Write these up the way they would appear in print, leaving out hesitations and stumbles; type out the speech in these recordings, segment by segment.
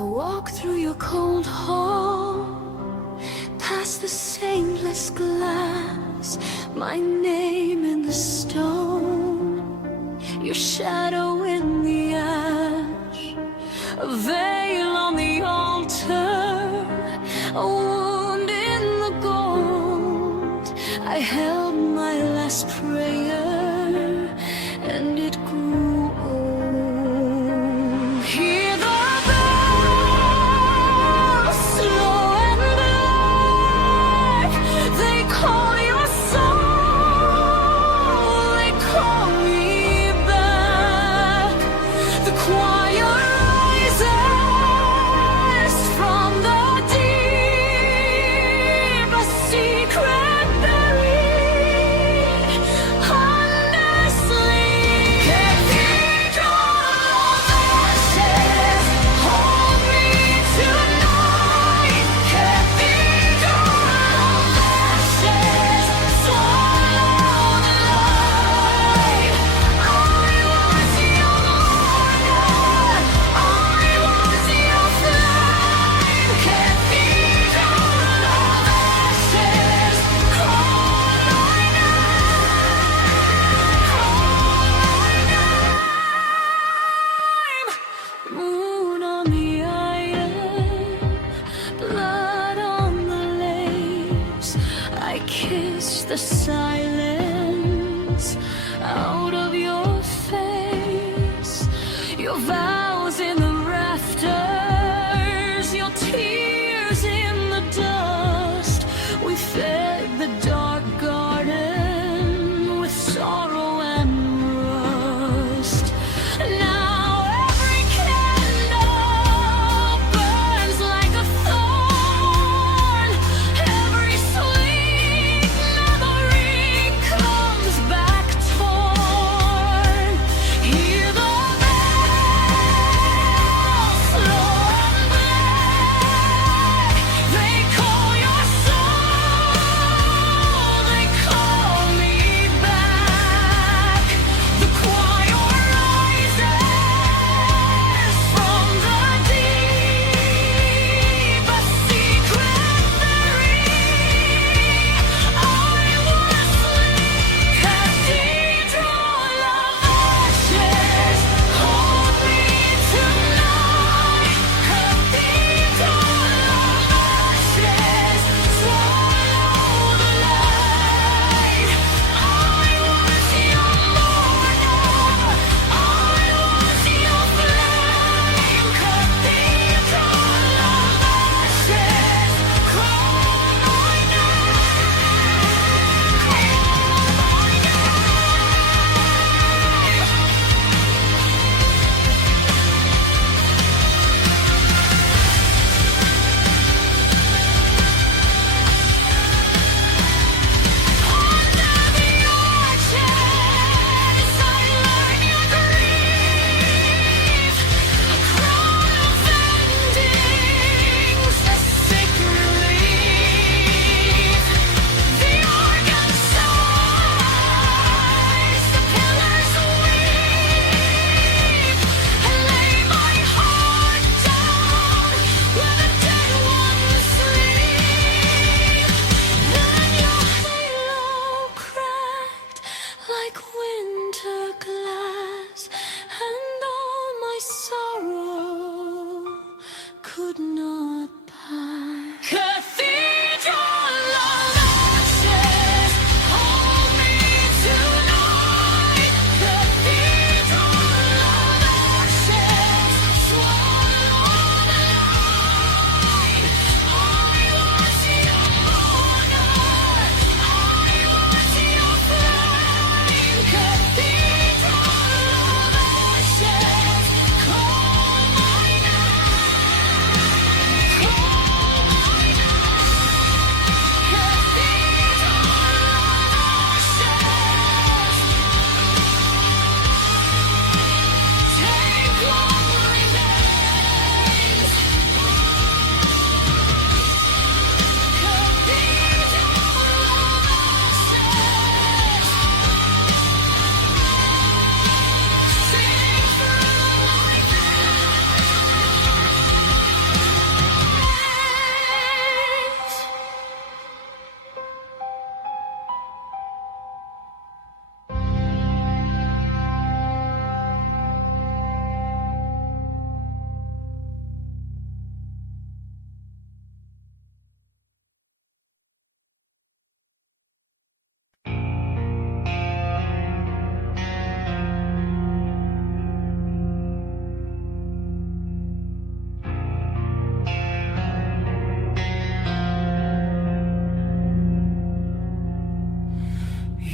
I walk through your cold hall, past the stainless glass, my name in the stone, your shadow in the ash, a veil on the altar, a wound in the gold. I held my last prayer, and it grew old. Hear the bells, slow and black. They call your soul, they call me back. The choir rises from the deep, a secret buried under sleep. Cathedral of ashes, hold me tonight. Cathedral of ashes, swallow the light. I was your mourner, I was your flame. Cathedral of ashes, call my name. Moon on the iron, blood on the lace. I kiss the silence out of your face. Your vows in the rafters, your tears in the dust. We fed the dark garden with sorrow and rust. Now every candle burns like a thorn. Every sweet memory comes back torn. Hear the bells,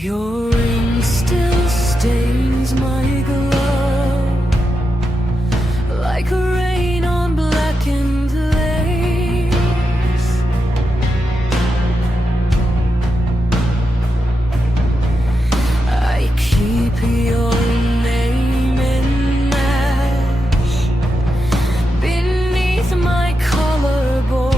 Your ring still stains my glove like rain on blackened lace. I keep your name in ash beneath my collarbone.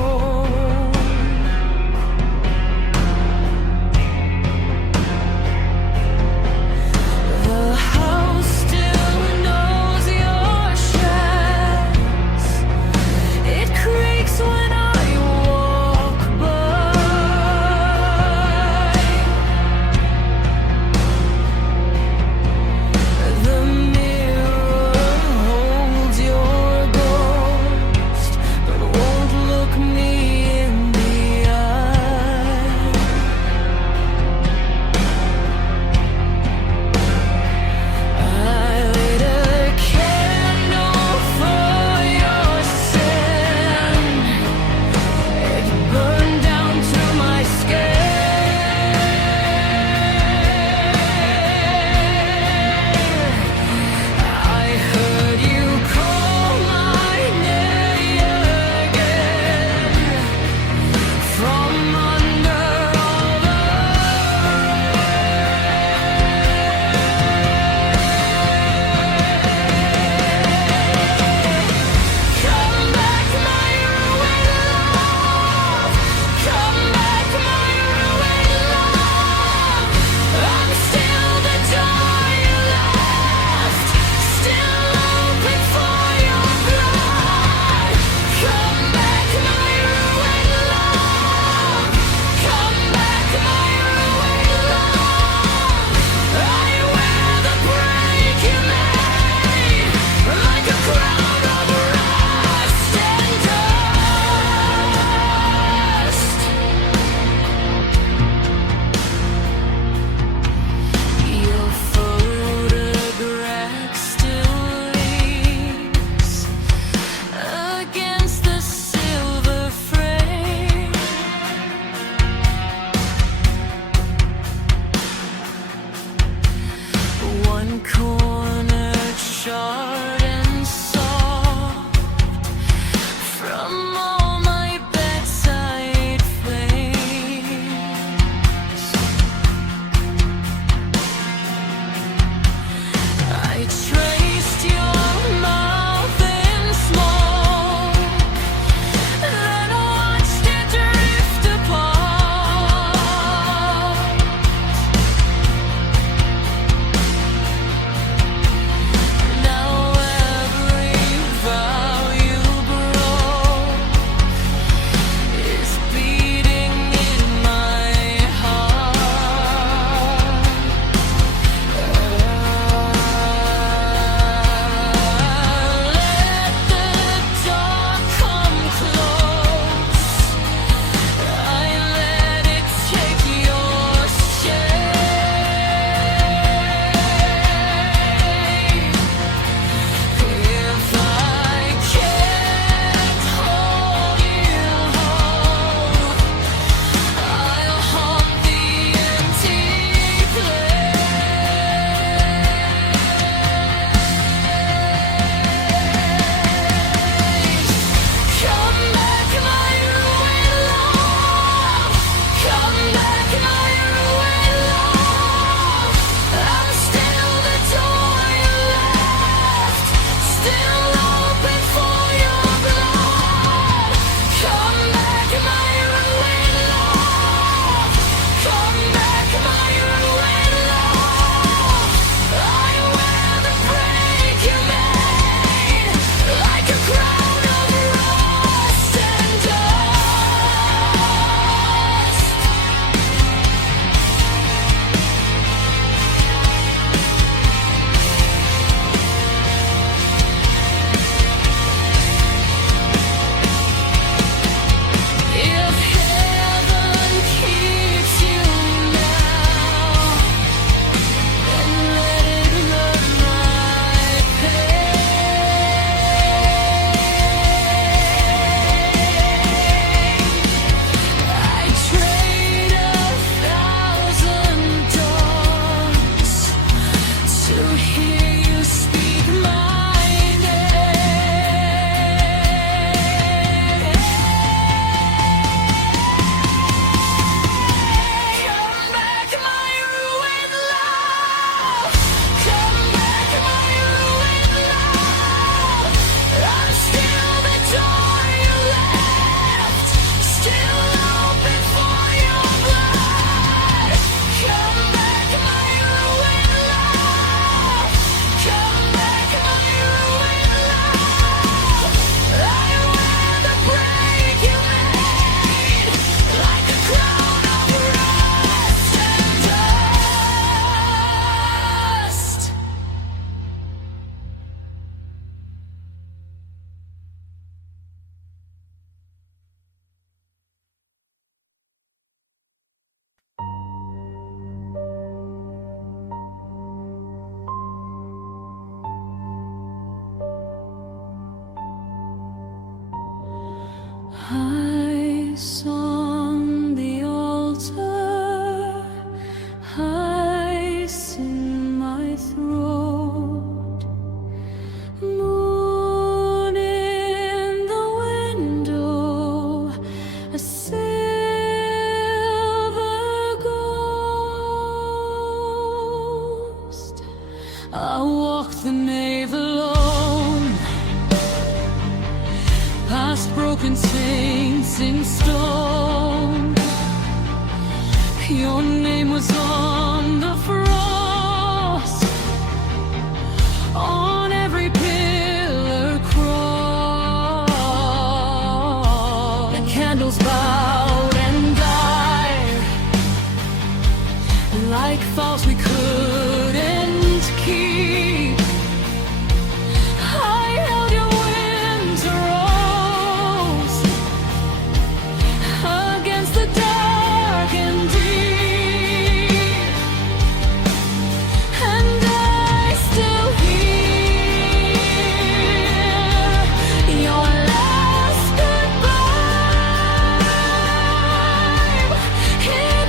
I walk the nave alone, past broken saints in stone. Your name was on the frost, on every pillar cross. The candles bowed and died, like falls we couldn't keep. I held your winter rose against the dark and deep, and I still hear your last goodbye in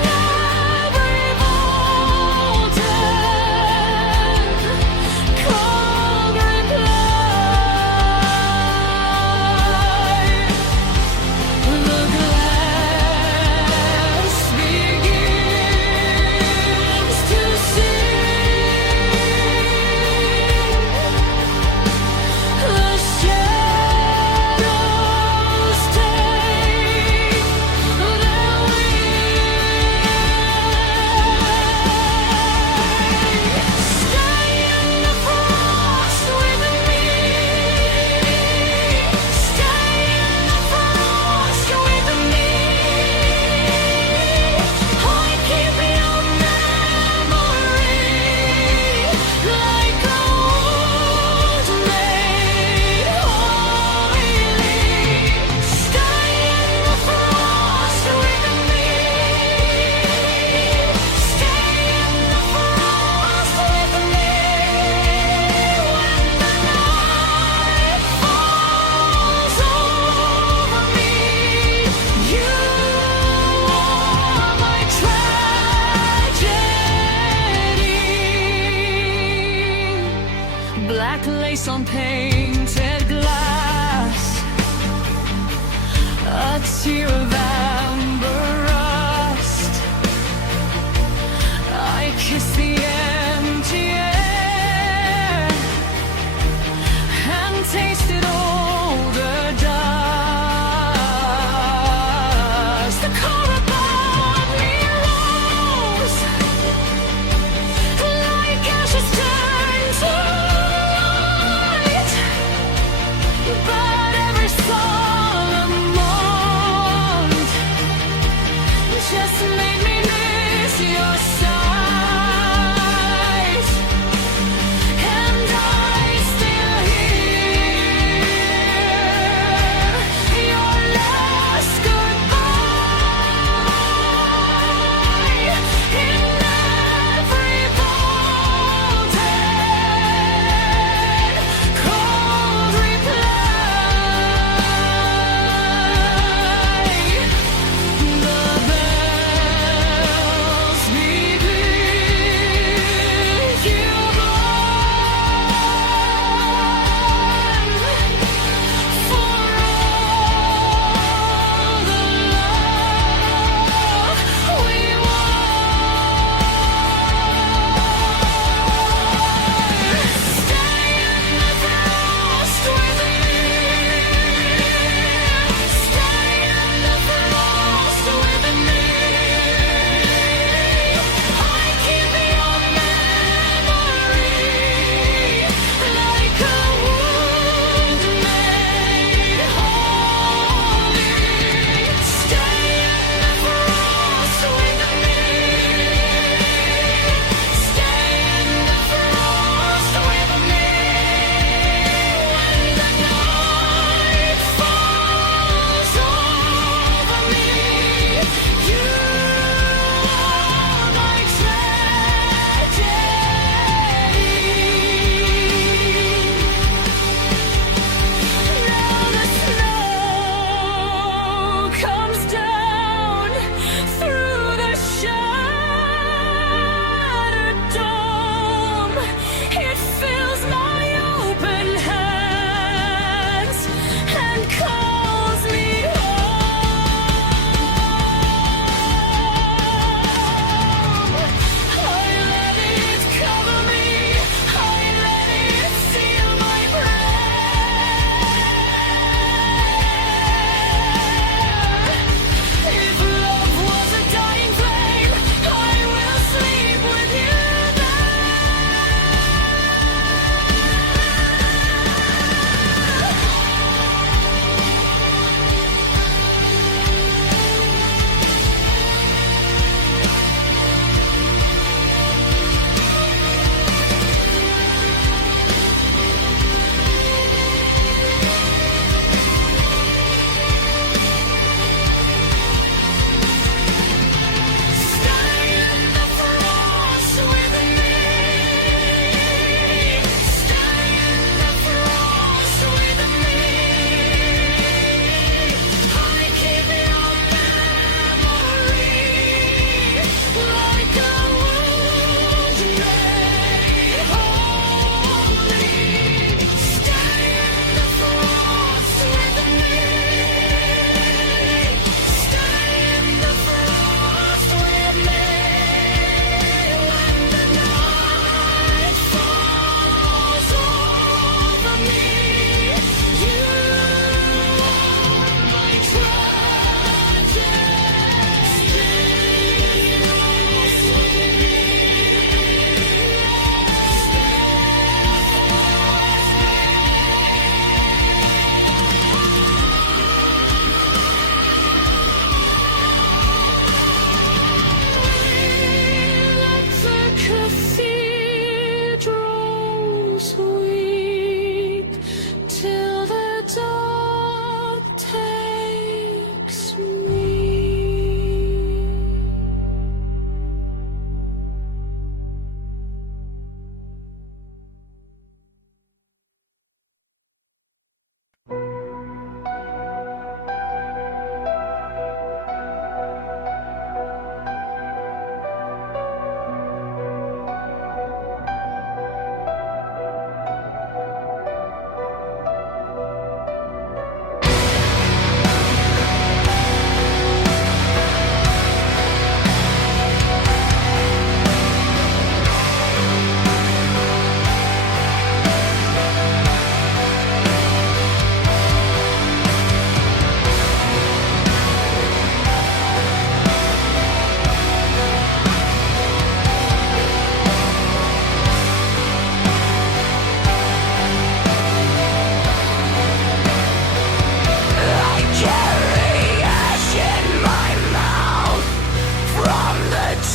every vaulted cold reply. The glass begins to sing, the shadows take their wings. Stay in the frost with me, stay in the frost with me. I keep your memory like a wound made oily. Stay in the frost with me, stay in the frost with me. When the night falls over me, you are my tragedy. Black lace on painted glass, a tear of amber rust. I kiss the empty air and tasted older dust. The car above me rose, like ashes turned to light.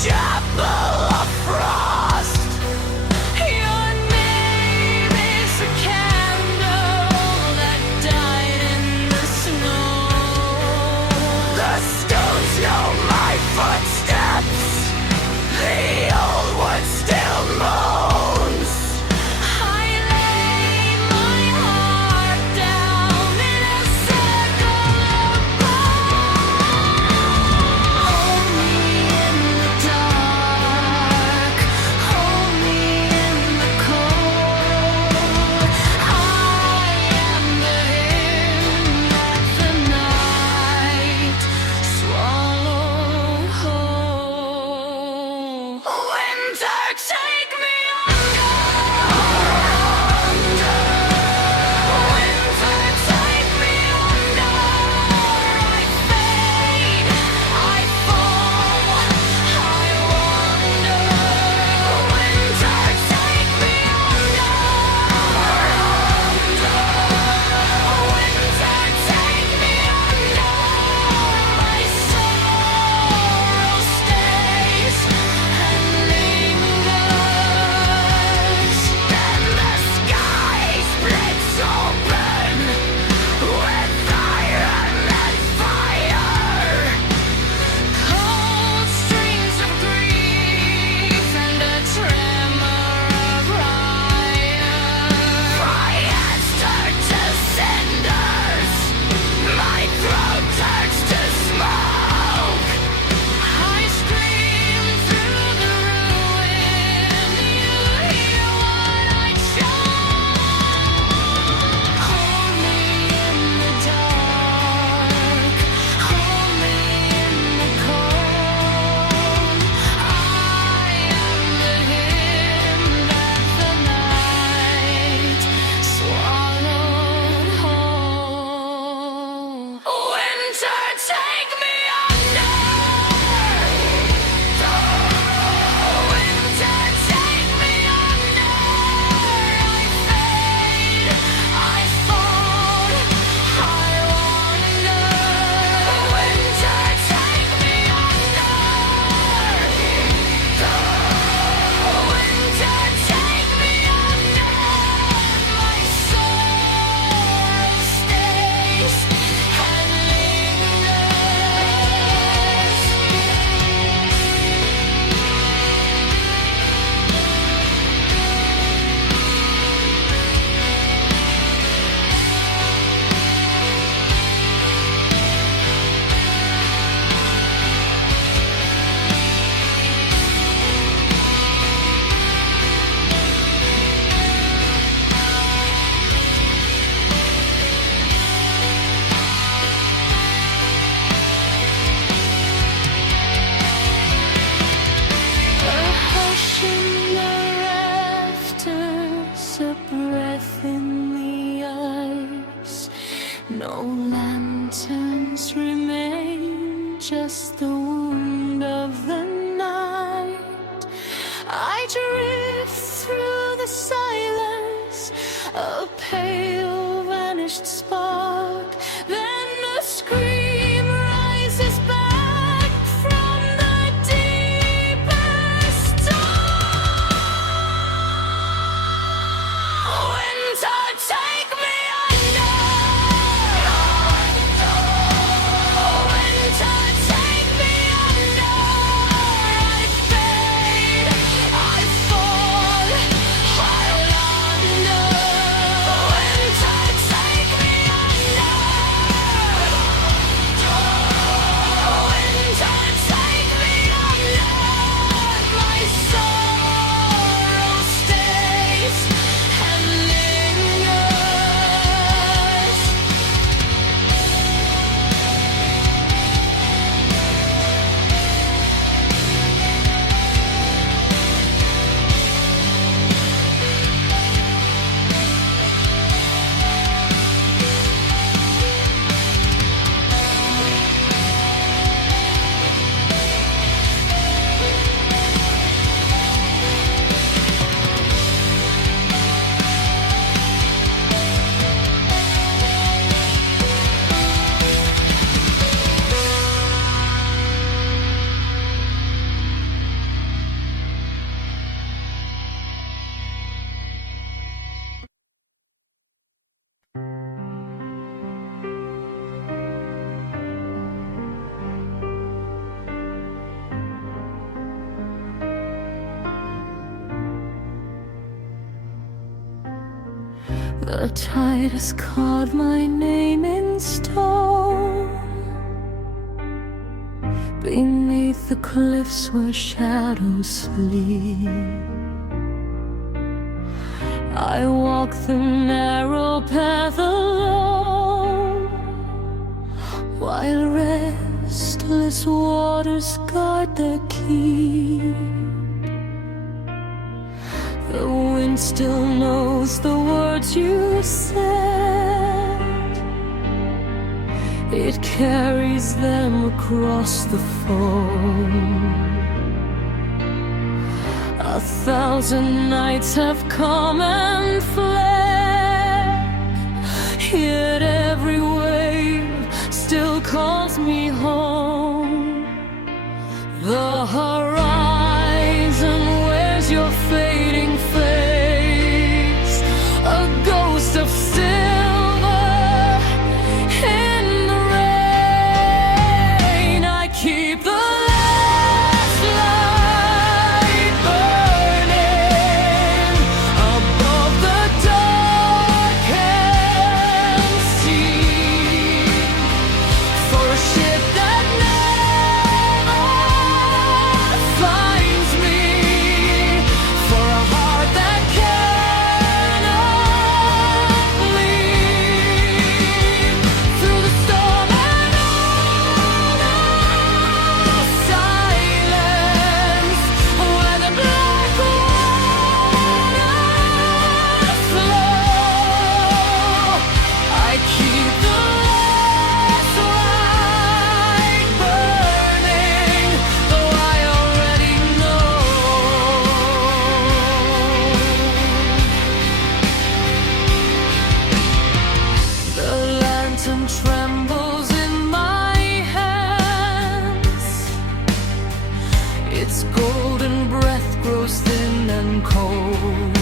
chapel of frost. Your name is a candle that died in the snow. The stones know my footsteps. The old one still moans. I lay my heart down in a circle of bone. Hold me in the dark, hold me in the cold. I am the hymn that the night swallowed whole. Winter, take me under. Winter, take me under. I fade, I fall, I wander. Winter, take me under. Winter, take me under. My sorrow stays and lingers. Then the sky splits open with iron and fire. Cold streams of grief and a tremor of riot. My hands turn to cinders. My throat turns to smoke. I scream through the ruin. You hear what I choke. Hold me in the dark. Hold me in the cold. I am the hymn that the night swallowed whole. Winter, take me under. Winter, take me under. I fade, I fall, I wander. Winter, take me under. Winter, take me under. My sorrow stays and a hush in the rafters, a breath in the ice. No lanterns remain, just the wound of the night. I drift through the silence, a pale vanished spark. Then a scream rises back from the deepest dark. Winter, take me under. Winter, take me under. I fade, I fall, I wander. Winter, take me under. The tide has carved my name in stone beneath the cliffs where shadows sleep. I walk the narrow path alone, while restless waters guard their keep. The wind still knows the words you said. It carries them across the foam. 1,000 nights have come and fled, yet every wave still calls me home. The horizon wears your fading face, a ghost of silver in the rain. I keep the last light burning above the darkened sea, for a ship that never finds me, for a heart that cannot leave. Through the storm and all the silence, where the black waters flow, I keep the last light burning, though I already know. The lantern trembles in my hands, its golden breath grows thin and cold.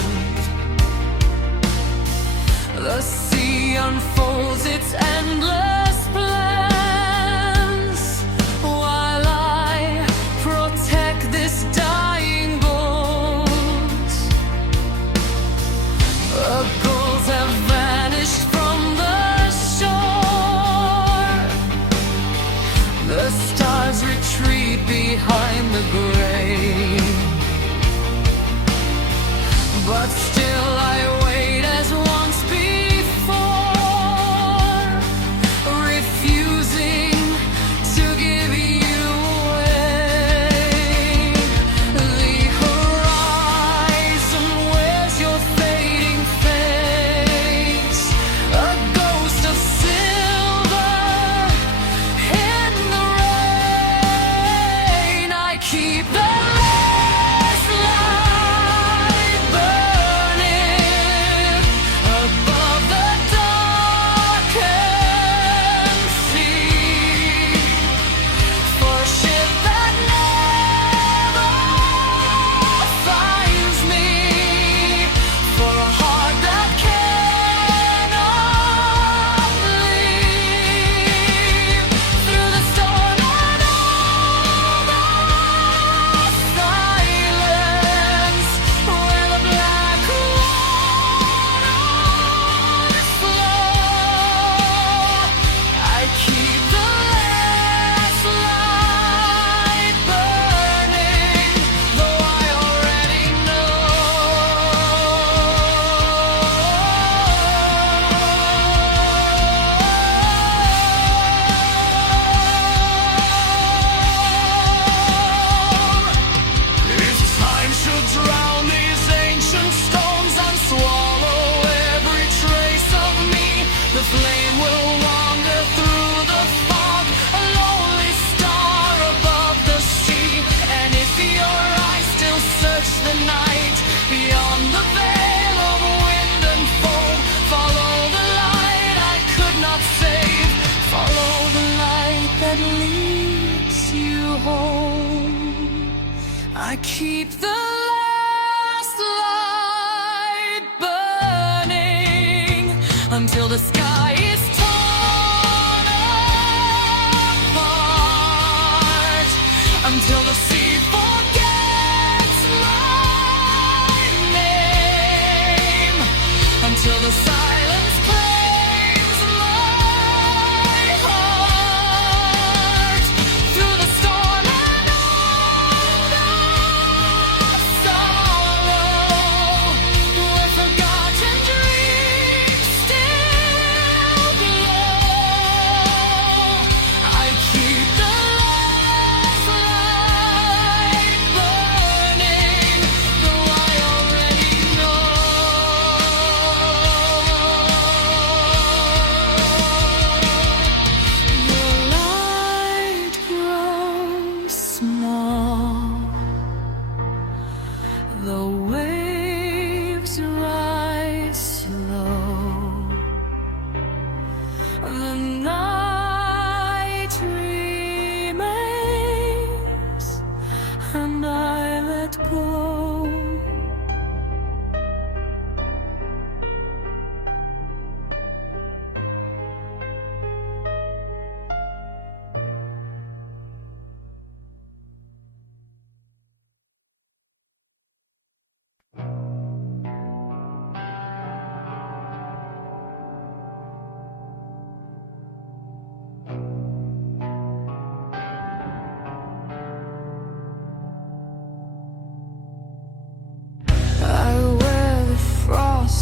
The sea unfolds its endless plans, while I protect this dying boat. The gulls have vanished from the shore, the stars retreat behind the gray, but still I wait as once before, refusing to give you away. The horizon wears your fading face, a ghost of silver in the rain. I keep the last light burning above the darkened sea, for a ship that never finds me, for a heart that cannot leave. Through the storm and all the silence, where the black waters flow, I keep the last light burning, though I already know. If time should drown these ancient stones and swallow every trace of me, the flame will wander through the fog, a lonely star above the sea. And if your eyes still search the night beyond the veil of wind and foam, follow the light I could not save, follow the light that leads you home. I keep the last light burning until the sky is torn apart, until the sea forgets my name, until the silence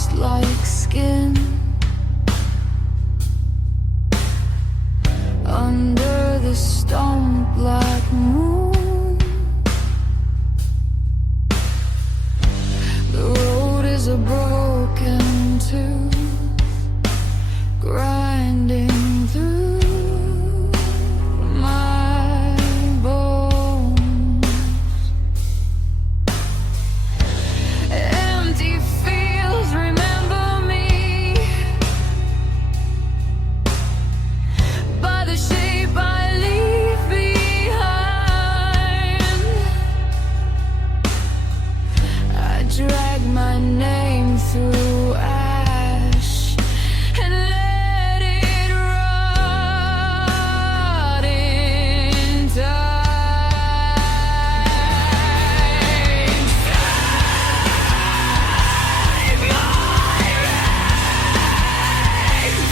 frost like skin. Under the stone black moon, the road is a broken tooth, grinding through my bones. Empty fields remember me by the shape I leave behind. I drag my name through ash and let it rot in time. Save my race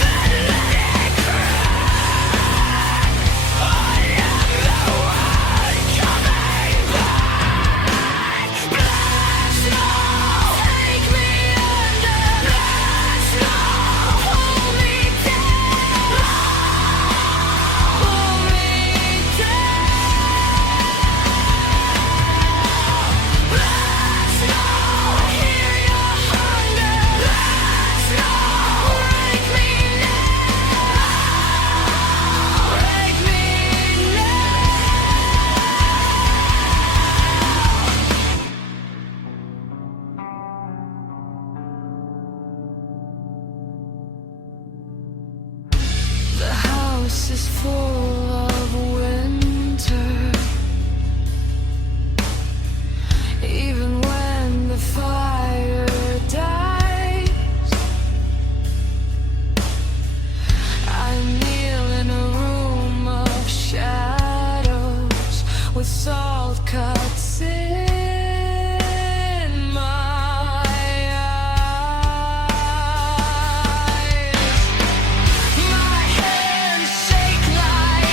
and let it cry. I am the one coming back. Black snow, take me under. Black snow, hold me down. Hold me down. Black snow, hear your hunger. Black snow, break me now. Break me now. The house is full of winter, even when the fire dies. I kneel in a room of shadows with salt cuts in my eyes. My hands shake like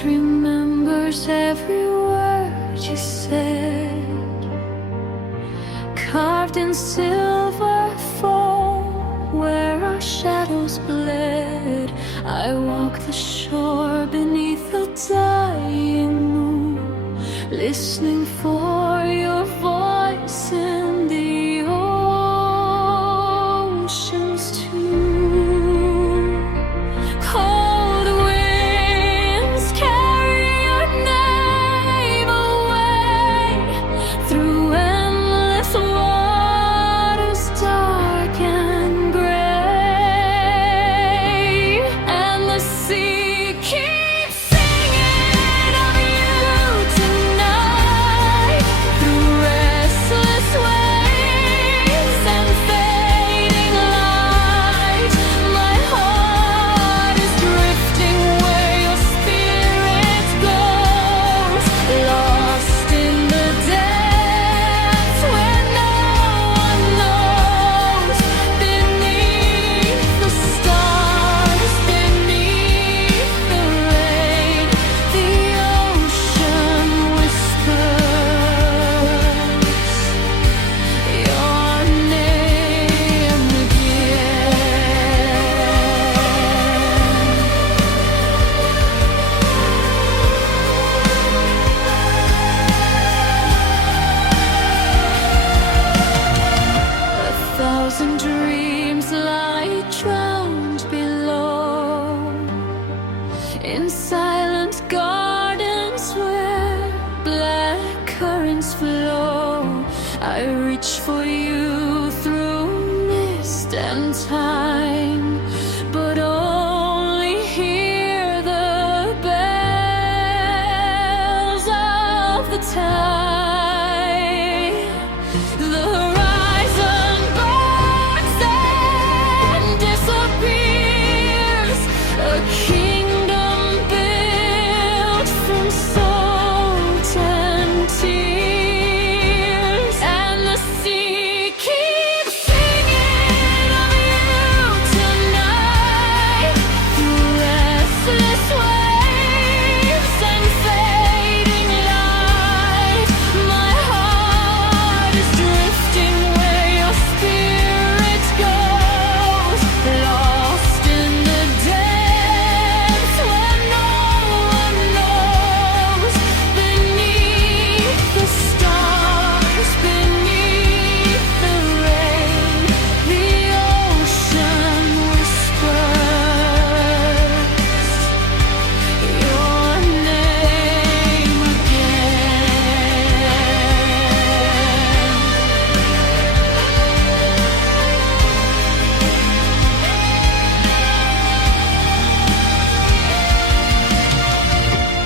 it remembers every word you said, carved in silver foam where our shadows bled. I walk the shore beneath the dying moon, listening for your voice in the ocean's tune. Cold winds carry your name away through endless waters dark and gray, and the sea keeps singing of you tonight through restless waves and fading light. My heart is drifting where your spirit goes, lost in the depths where no one knows. Beneath the stars, beneath the rain, the ocean whispers your name again. A thousand dreams lie drowned below, in silent gardens where black currents flow. I reach for you through mist and time, but only hear the bells of the tide. The horizon burns and disappears, a kingdom built from salt and tears, and the sea keeps singing of you tonight through restless waves and fading light. My heart is drifting where your spirit goes, lost in the depths where no one knows. Beneath the stars, beneath the rain, the ocean whispers your name again.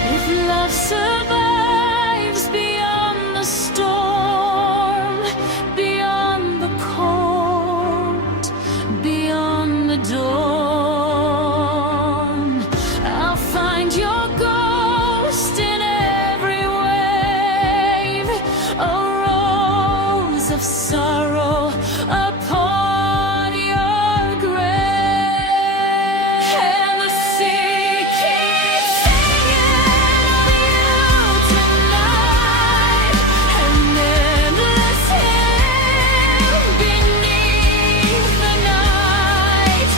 If love survives beyond the storm, beyond the cold, beyond the dawn, I'll find your ghost in every wave, a rose of sorrow upon your grave. And the sea keeps singing of you tonight, an endless hymn beneath the night.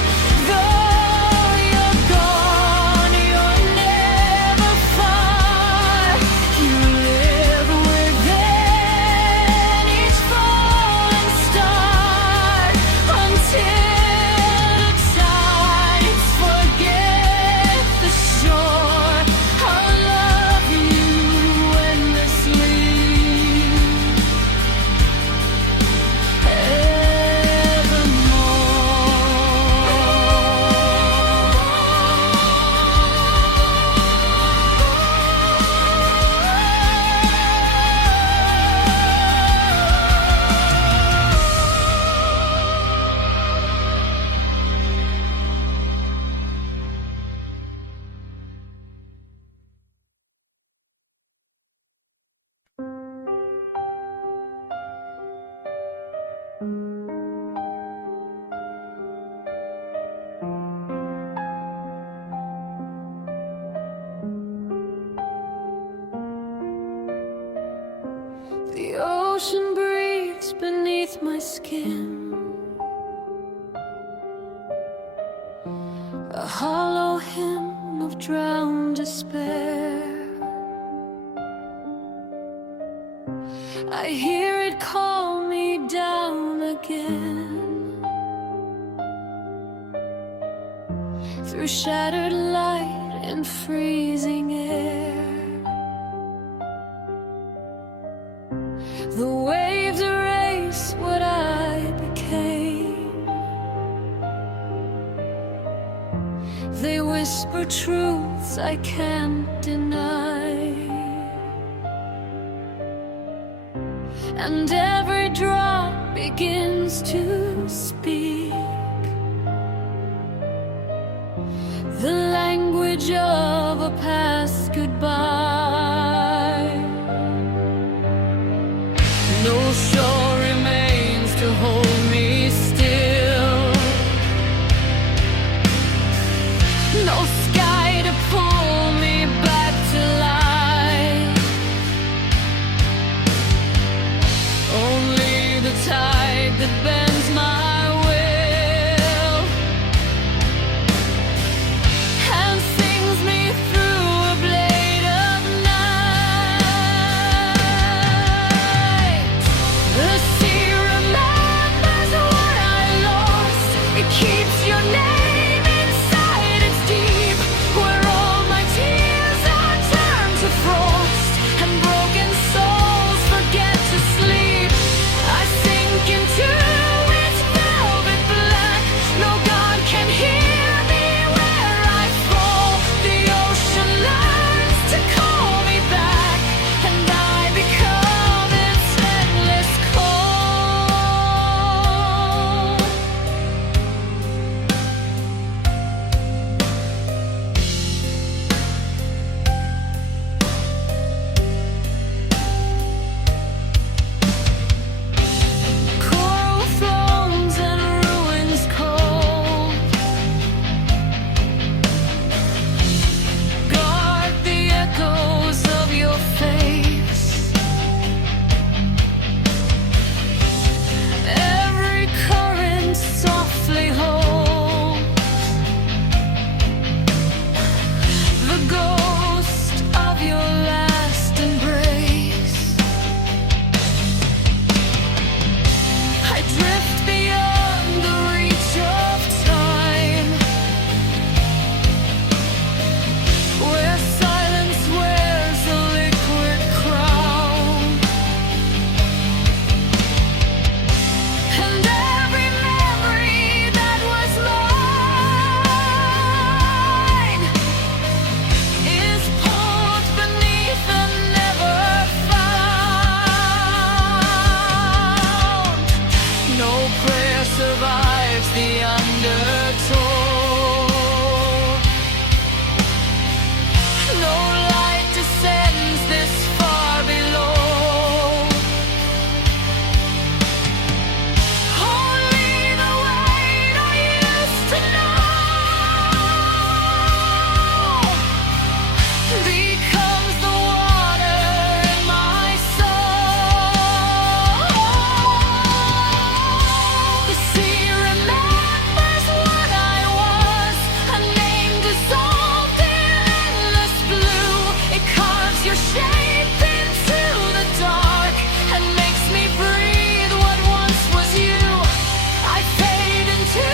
Though you're gone, you're never far. You live within each falling star, until the tides forget the shore. I'll love you endlessly, drown despair. I hear it call me down again, through shattered light and freezing air. The waves erase what I became. They whisper truths I can't deny, and every drop begins to speak the language of a past goodbye. No shore remains to hold me still, no sky to pull me back to life. Only the tide that bends my will and sings me through a blade of night. The sea remembers what I lost. It keeps your name inside its deep, where all my tears are turned to frost and broken souls forget to sleep. I sink into its velvet black. No God can hear me where I fall. The ocean learns to call me back, and I become its endless call. Coral thrones and ruins cold, guard the echoes of your face. Every current softly holds the ghost of your last embrace. I drift beyond the reach of time, where silence wears a liquid crown, and every memory that was mine is pulled beneath and never found. No prayer survives the undertow. No light descends this far below. Only the weight I used to know becomes the water in my soul. The sea remembers what I was, a name dissolved in endless blue. It carves your shape into the dark and makes me breathe what once was you. I fade into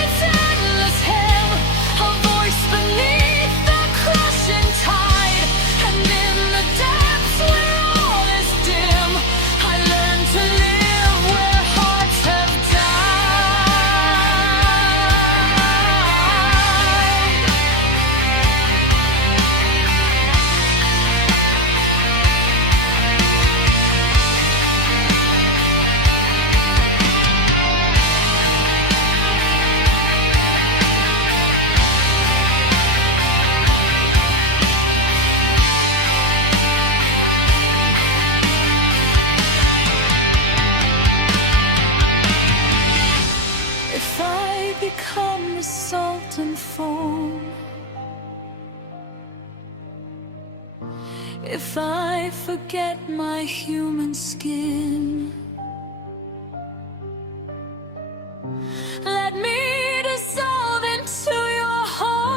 its endless hell, a voice beneath the crushing tide, and in the depths where all is dim, I learn to live where hearts have if I become the salt and foam, if I forget my human skin, let me dissolve into your heart.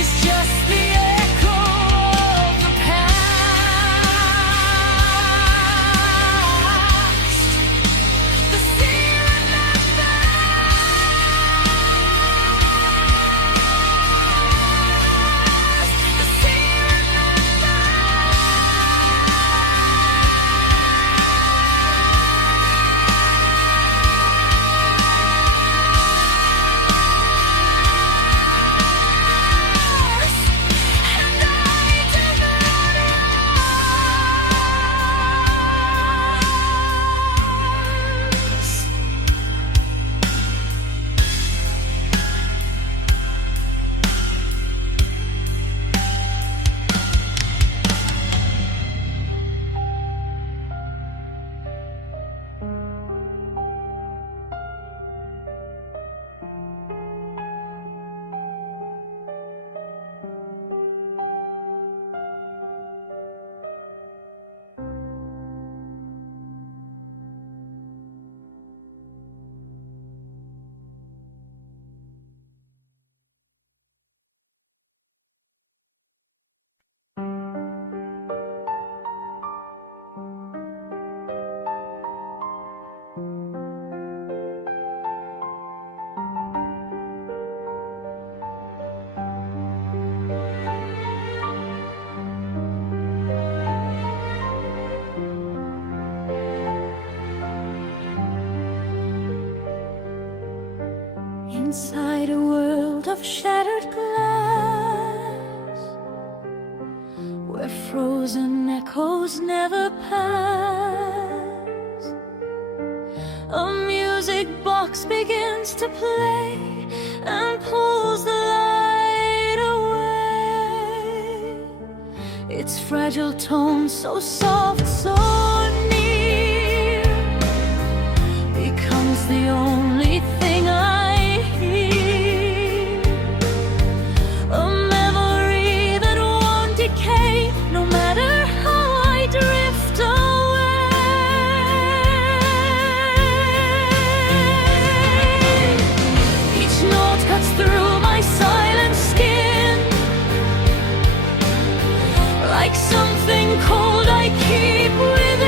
is just the echo of the past. The sea remembers. The sea inside a world of shattered glass, where frozen echoes never pass, a music box begins to play and pulls the light away. Its fragile tone, so soft, so near, becomes the only thing I hear. A memory that won't decay, no matter how I drift away. Each note cuts through my silent skin, like something cold I keep within.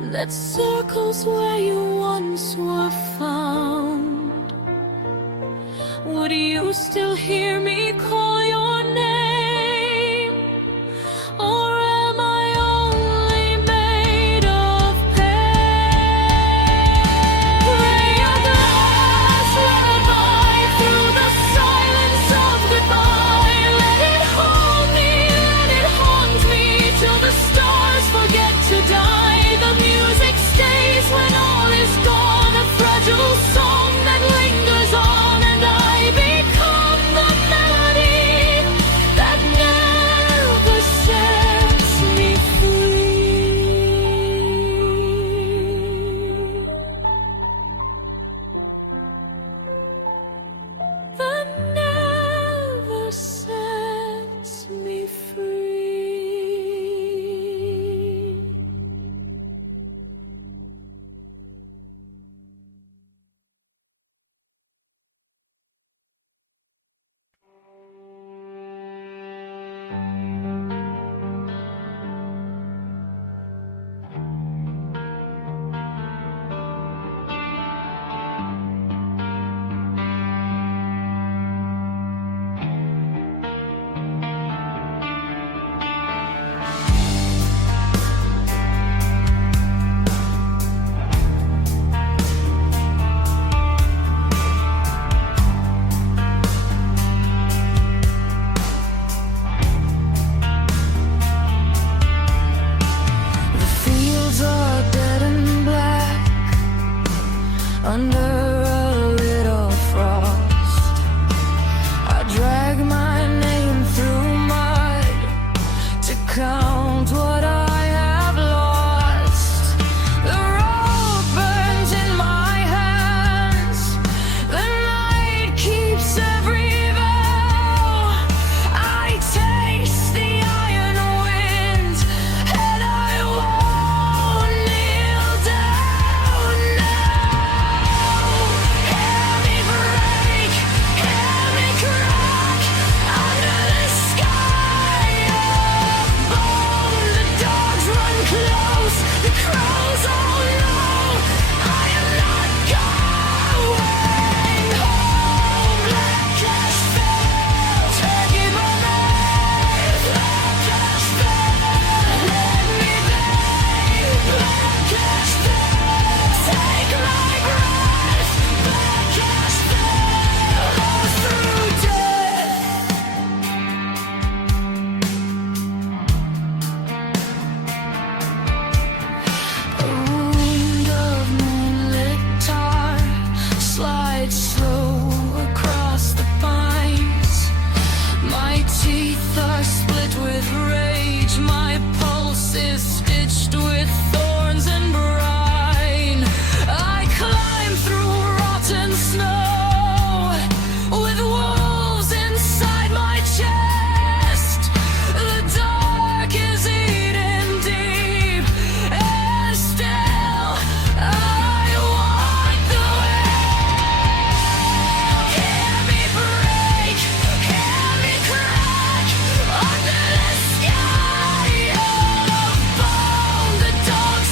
that circles where you once were found. Would you still hear me call your name? Or am I only made of pain? Play a glass lullaby through the silence of goodbye. Let it hold me, let it haunt me till the stars forget to die. The music stays when all is gone, a fragile song that lingers on, and I become the melody that never sets me free. That never sets me free. Under a little frost, I drag my name through mud to count what I have lost. The road burns in my hands, the night keeps every vow. I taste the iron wind, and I won't kneel down now. Hear me break, hear me crack, under the sky above. The dogs run close, the crows all know I am not going home. Black ash fell, turkey beneath. Black ash fell, let me be. Black ash fell, take my breath. Black ash fell, all through death. A wound of moonlit tar slides slow across the pines. My teeth are split with rage, my pulse is stitched with thorns and brine. I climb through rotten snow with wolves inside my chest. The dark is eating deep, and still I want the wind. Hear me break, hear me crack, under the sky above. The dogs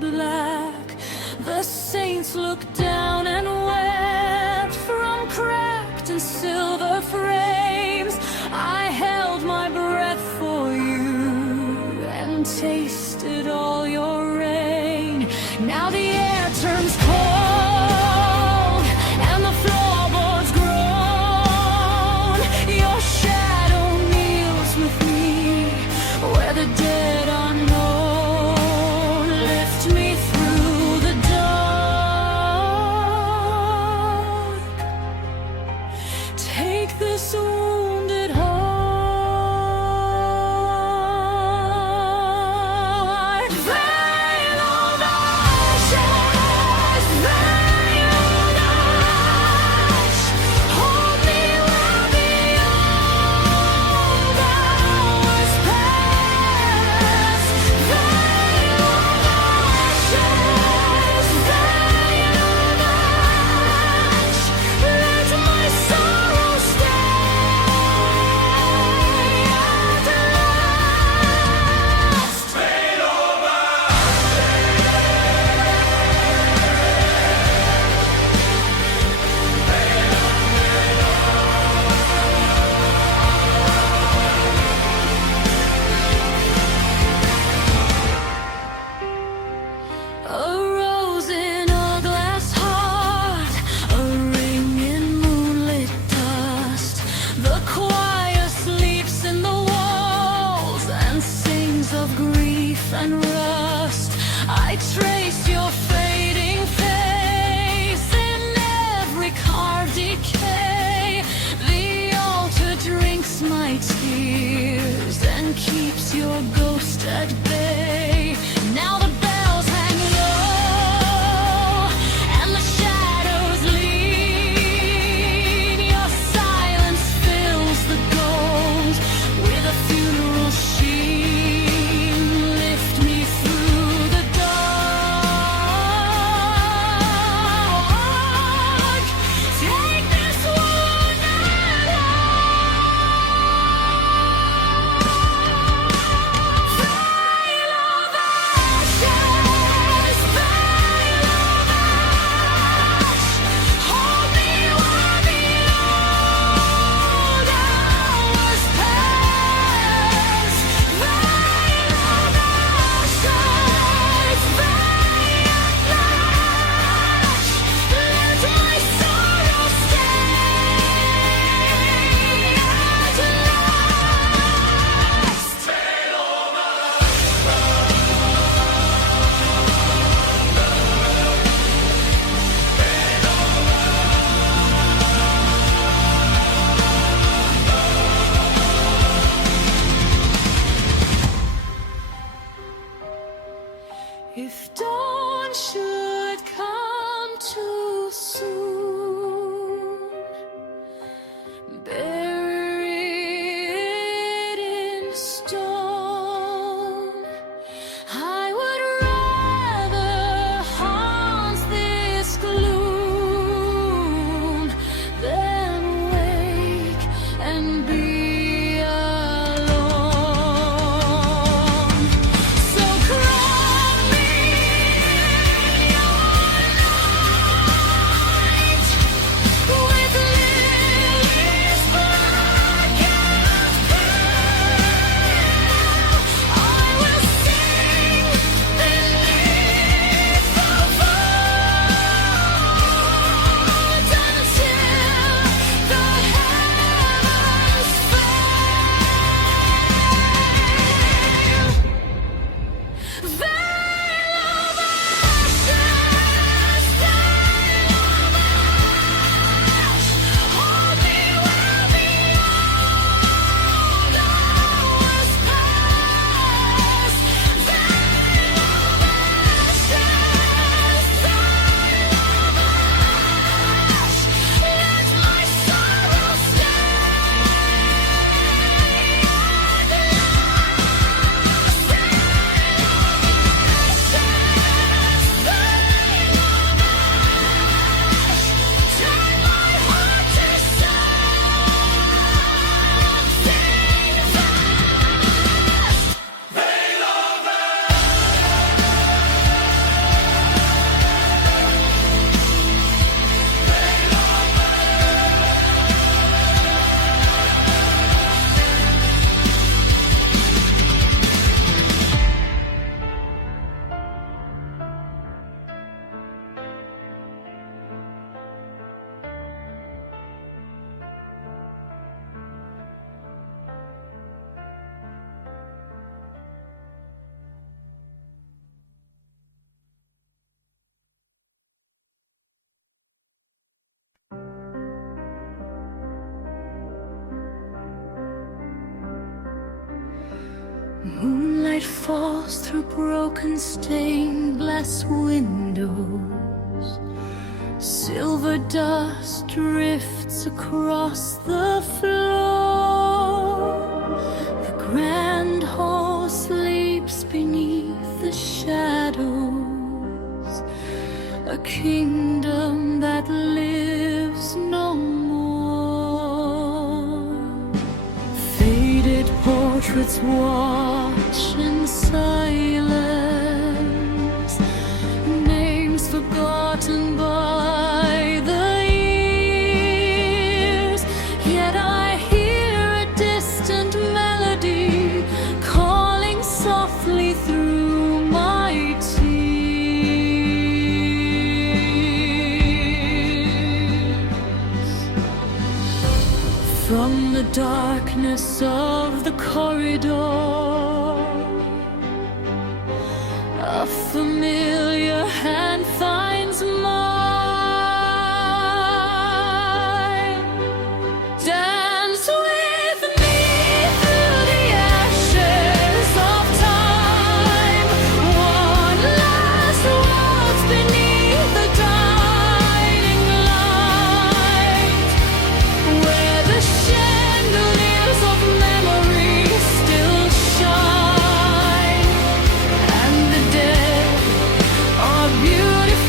black. The saints looked down and wept from cracked and silver frames. I held my breath for you and tasted all your rain. Now the air turns cold and the floorboards groan. Your shadow kneels with me where the dead are known. Lift me through the dark. Take this wounded heart. Veil of ashes, veil of ash. Hold me where the old hours pass. Veil of ashes, veil of ash. Let my sorrow stay at last. Veil of a rose in a glass heart, a ring in moonlit dust. The choir sleeps in the walls and sings of grief and rust. I trace your fading face in every carved decay. The altar drinks my tears and keeps your ghost at bay. Now the bells hang low and the shadows lean. Your silence fills the gold with a funeral sheen. Lift me through the dark. Take this wounded heart. Veil of ashes, veil of ash. Hold me where the old hours pass. Veil of ashes, veil of ash. Let my sorrow stay at last. Veil of If dawn should come too soon, bury it in stone. I would rather haunt this gloom than wake and be alone. So crop me in your light. Moonlight falls through broken stained glass windows. Silver dust drifts across the floor. The grand hall sleeps beneath the shadows, a kingdom that lives no more. Faded portraits watch in silence, names forgotten by the years. Yet I hear a distant melody calling softly through my tears. From the darkness of the corridor, a familiar hand finds mine. Dance with me through the ashes of time. One last waltz beneath the dying light, where the chandeliers of memory still shine, and the dead are beautiful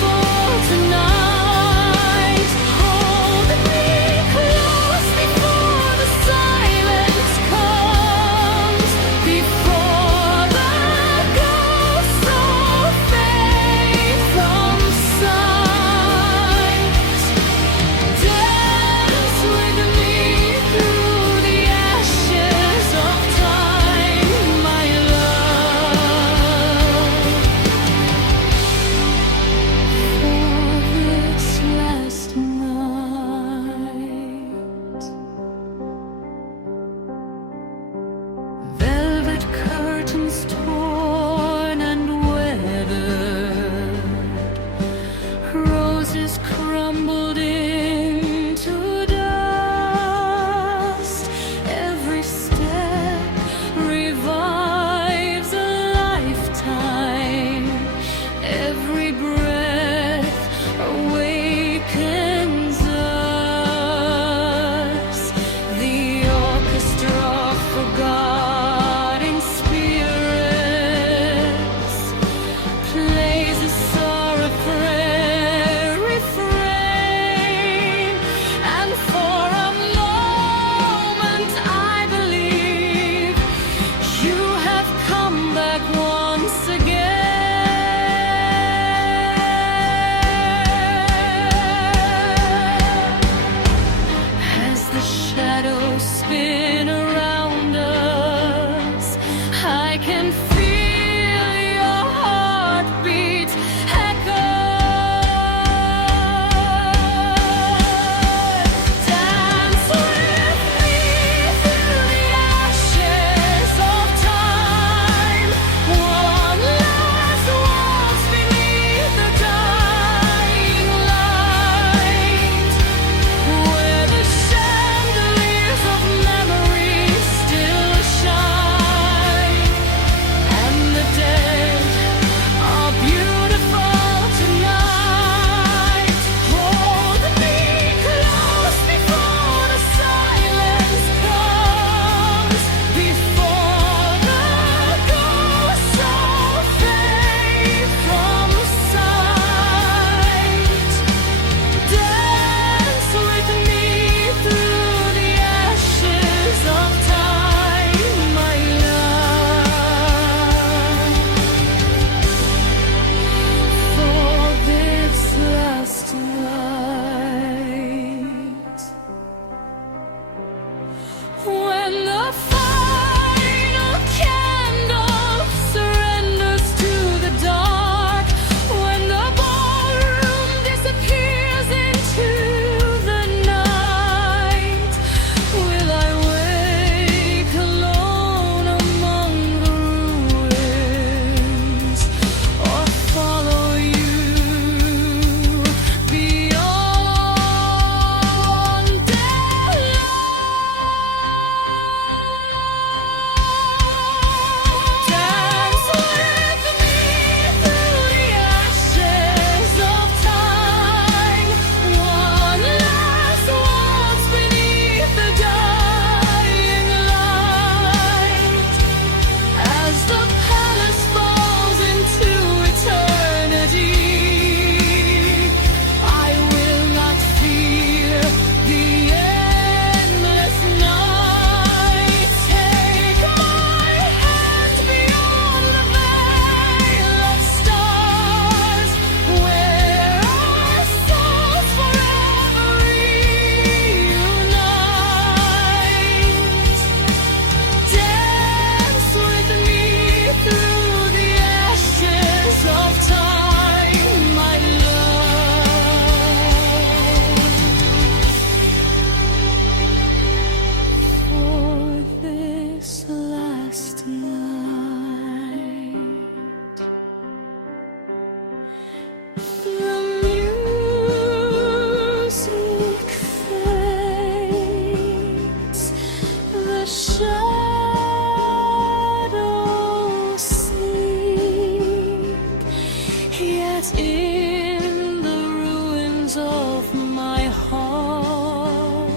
yet in the ruins of my heart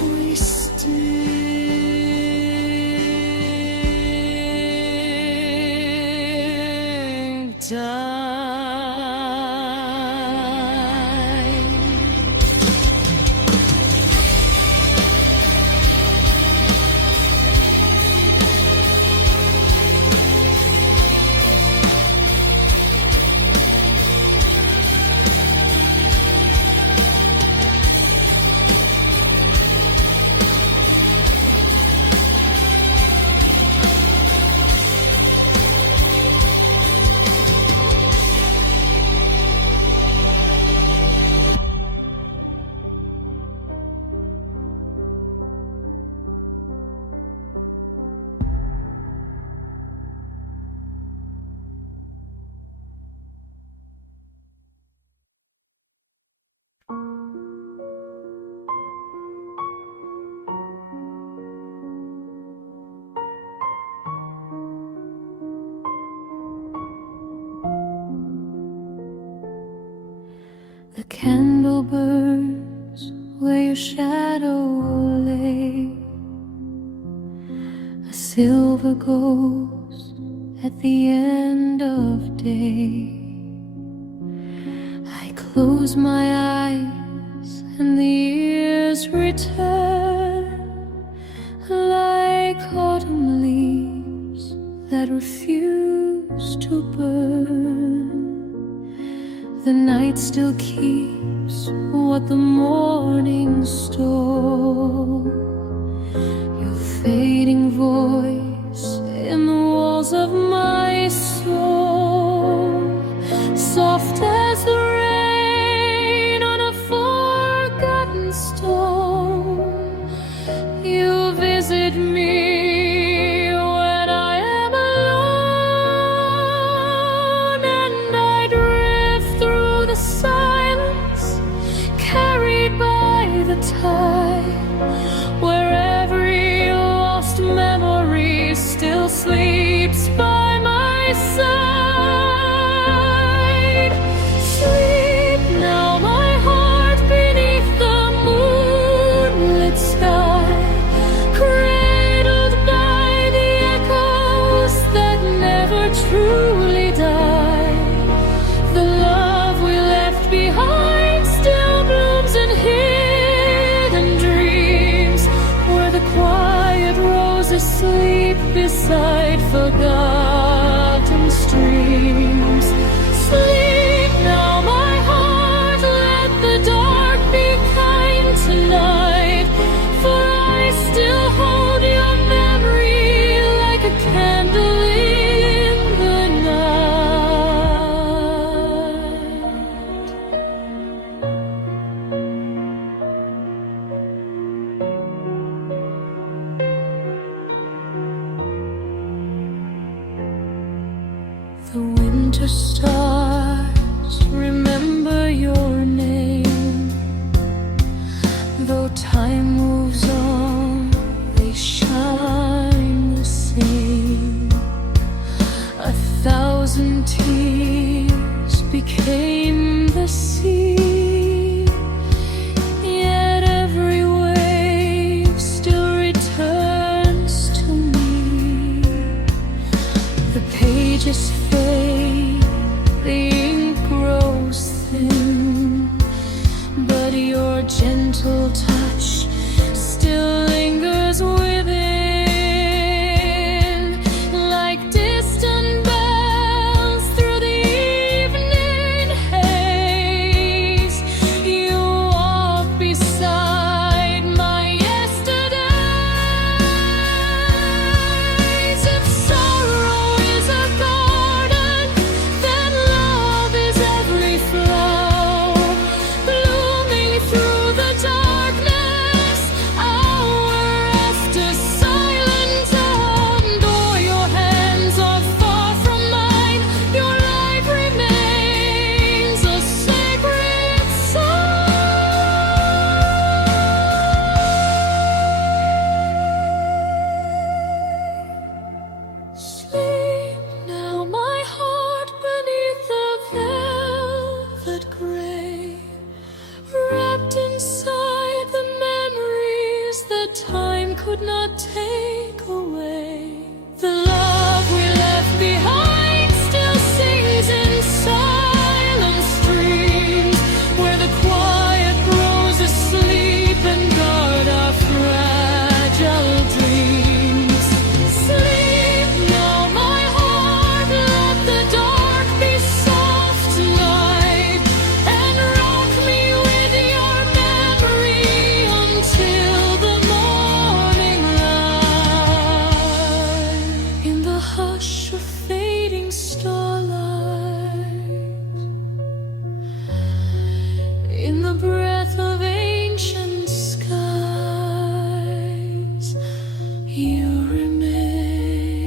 we still die. The candle burns where your shadow lay, a silver ghost at the end of day. I close my eyes and the years return like autumn leaves that refuse to burn. The night still keeps what the morning stole. Your fading voice in the walls of my soul, soft as the rain on a forgotten stone. You visit me when I am alone, and I drift through the silence, carried by the tide, where every lost memory still sleeps by my side. Sleep now, my heart, beneath the moonlit sky, cradled by the echoes that never truly die. The love we left behind still blooms in hidden dreams, where the quiet roses sleep beside forgotten streams. Sleep now, my heart, let the dark be kind tonight, for I still hold your memory like a candle in the night. The winter stars remember your name. Though time moves on, they shine the same. 1,000 tears became the sea, yet every wave still returns to me. The pages fade, the ink grows thin, but your gentle touch still lingers within, like distant bells through the evening haze. You walk beside my yesterdays. If sorrow is a garden, then love is every flower, blooming through the darkness. could not take away. The love we left behind still sings in silent streams, where the quiet grows asleep and guard our fragile dreams. Sleep now, my heart, let the dark be soft tonight, and rock me with your memory until the morning light. In the hush of fading starlight, in the breath of ancient skies, you remain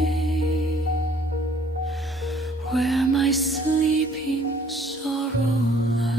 where my sleeping sorrow lies.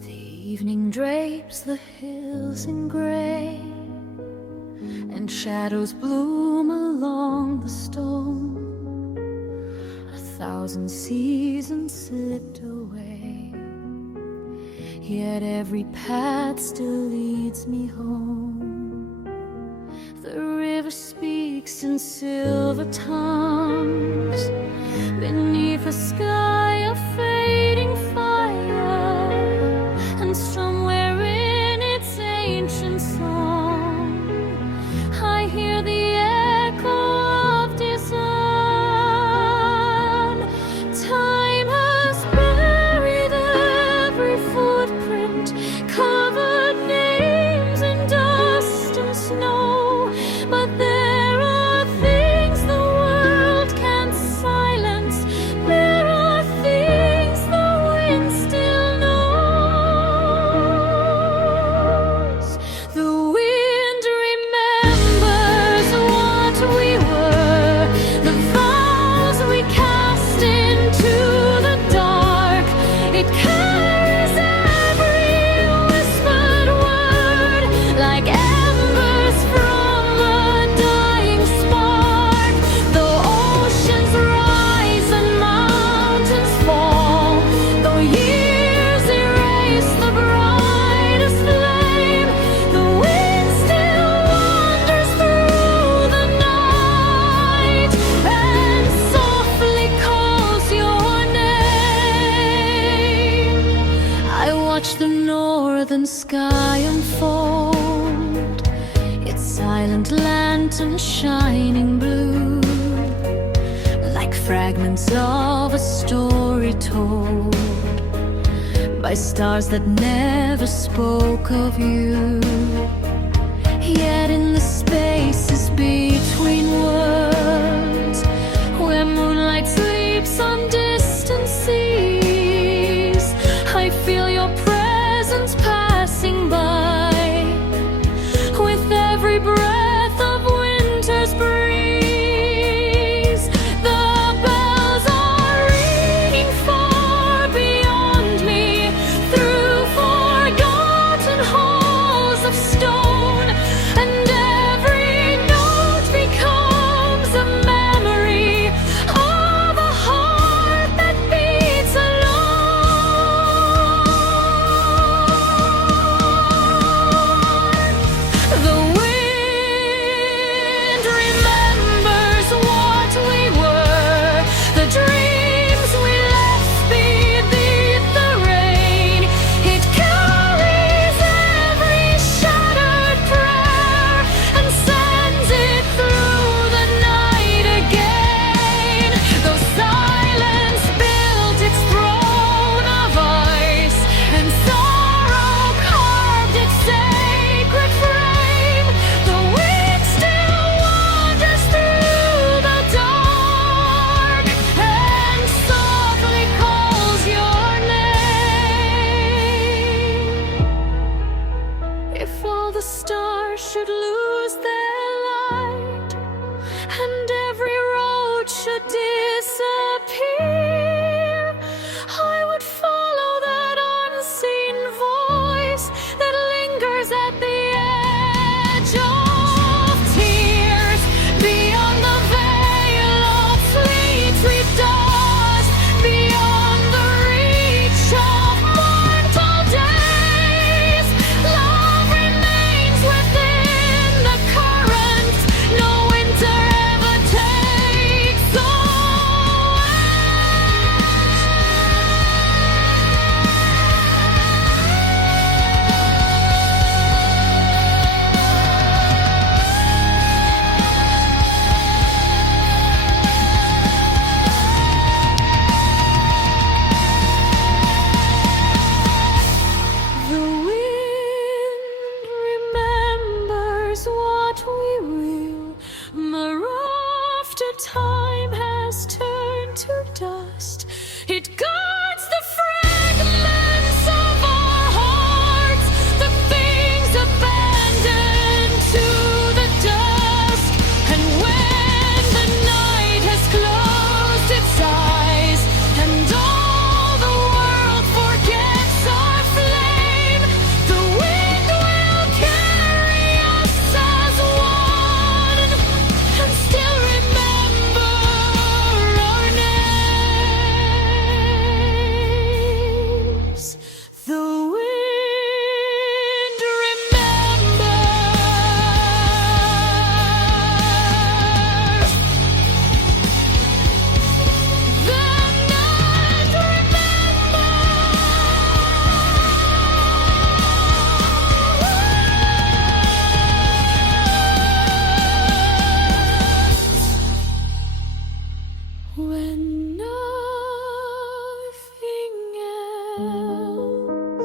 The evening drapes the hills in gray, and shadows bloom along the stone. 1,000 seasons slipped away, yet every path still leads me home. The river speaks in silver tongues beneath a sky of fading fire, and somewhere in its ancient song I hear the echo of design. Time has buried every footprint, covered names in dust and snow, but there are things the world can't silence. There are things the wind still knows. The wind remembers what we were, the vows we cast into the dark. It carries every whispered word, like embers from a dying spark. Though oceans rise and mountains fall, though years erase the brightest flame, the wind still wanders through the night and softly calls your name. I watch the northern sky unfold, its silent lantern shining blue, like fragments of a story told by stars that never spoke of you. Yet in the spaces between words, where moonlight sleeps on distant seas, I feel your presence passing by with every breath of winter's breeze. The bells are ringing far beyond me, through forgotten halls of stone, and every note becomes a memory of a heart that beats lose their light, and every road should disappear, I would follow that unseen voice that lingers at the edge of tears, beyond the veil of fleet dust, beyond the reach of mortal days. Love remains within the current, no winter ever takes The wind remembers what we will. After time has turned to dust, it guards the fragments of our hearts, the things abandoned to the dusk. And when the night has closed its eyes, and all the world forgets our flame, the wind will carry us as one, and still remember our names. The wind remembers. The night remembers. When nothing else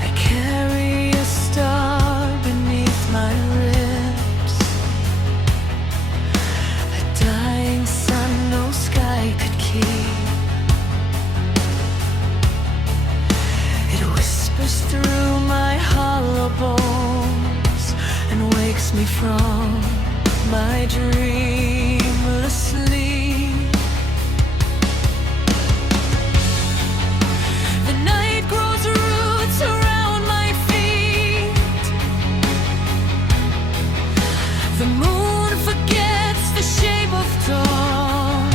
I carry a star beneath my ribs, a dying sun no sky could keep. It whispers through my hollow bones and wakes me from my dreamless sleep. The night grows roots around my feet. The moon forgets the shape of dawn.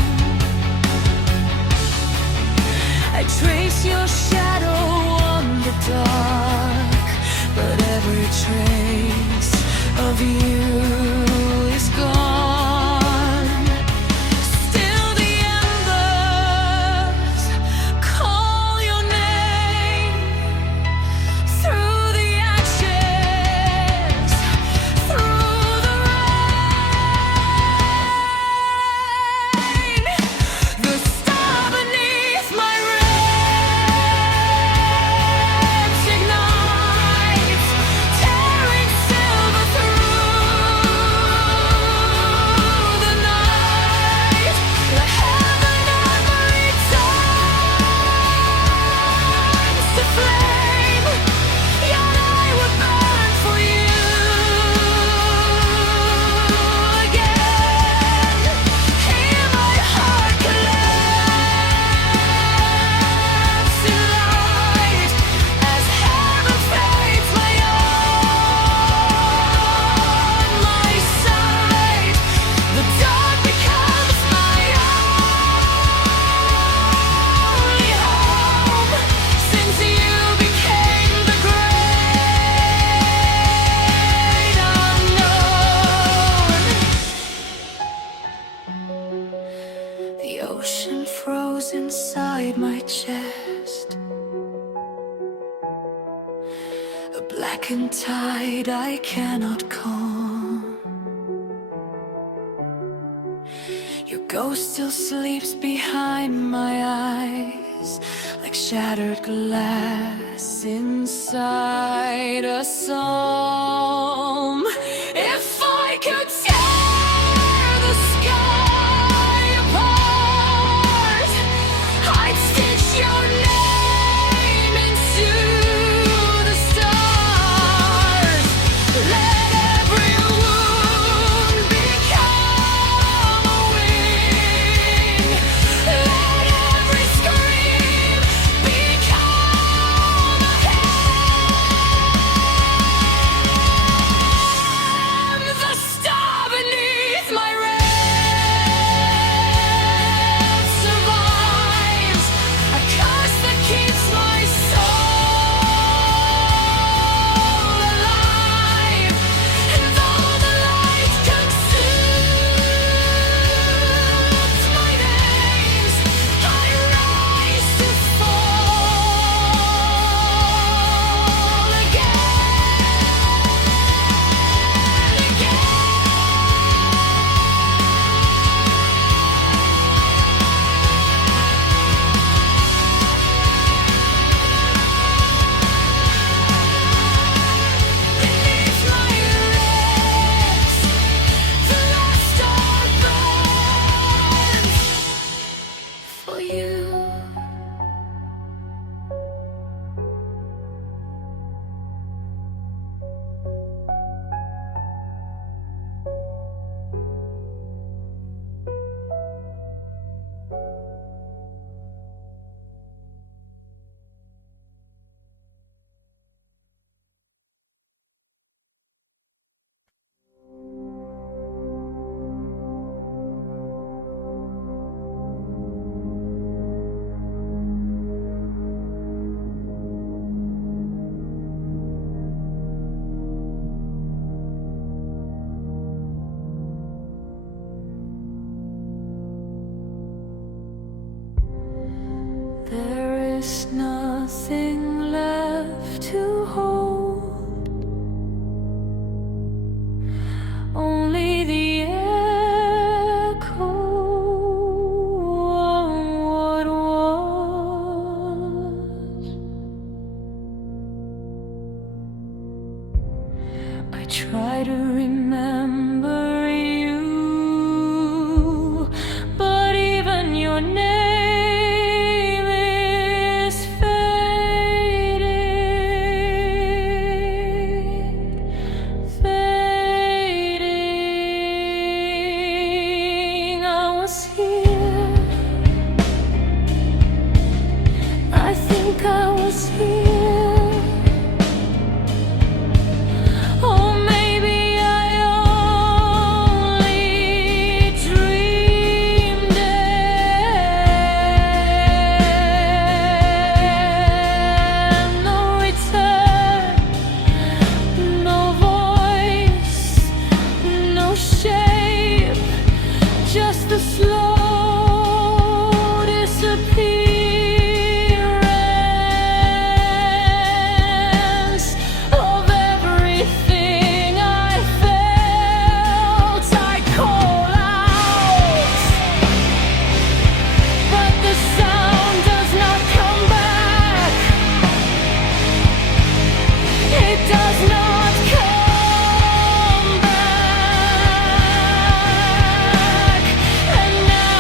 I trace your shadow on the dark, but every trace of you is gone. Still the embers call your name through the ashes, through the rain. The star beneath my ribs ignites, tearing silver through ocean froze inside my chest, a blackened tide I cannot calm. Your ghost still sleeps behind my eyes, like shattered glass inside a psalm. If I could tear the sky apart, I'd stitch your name into the stars. Let every wound become a wing. Let every scream become a hymn. The star beneath my rest survives, a curse that keeps my soul alive. And though the light consumes my veins, I rise to fall again. Beneath my rest, the last star burns for you. There is nothing left to hold, only the echo of what was. I try to remember you, but even your name is fading, fading. I was here, I think I was here. Oh, maybe I only dreamed it. No return, no voice, no shape, just the slow disappearance of everything I felt. I call out, but the sound does not come back. It does not come back. And now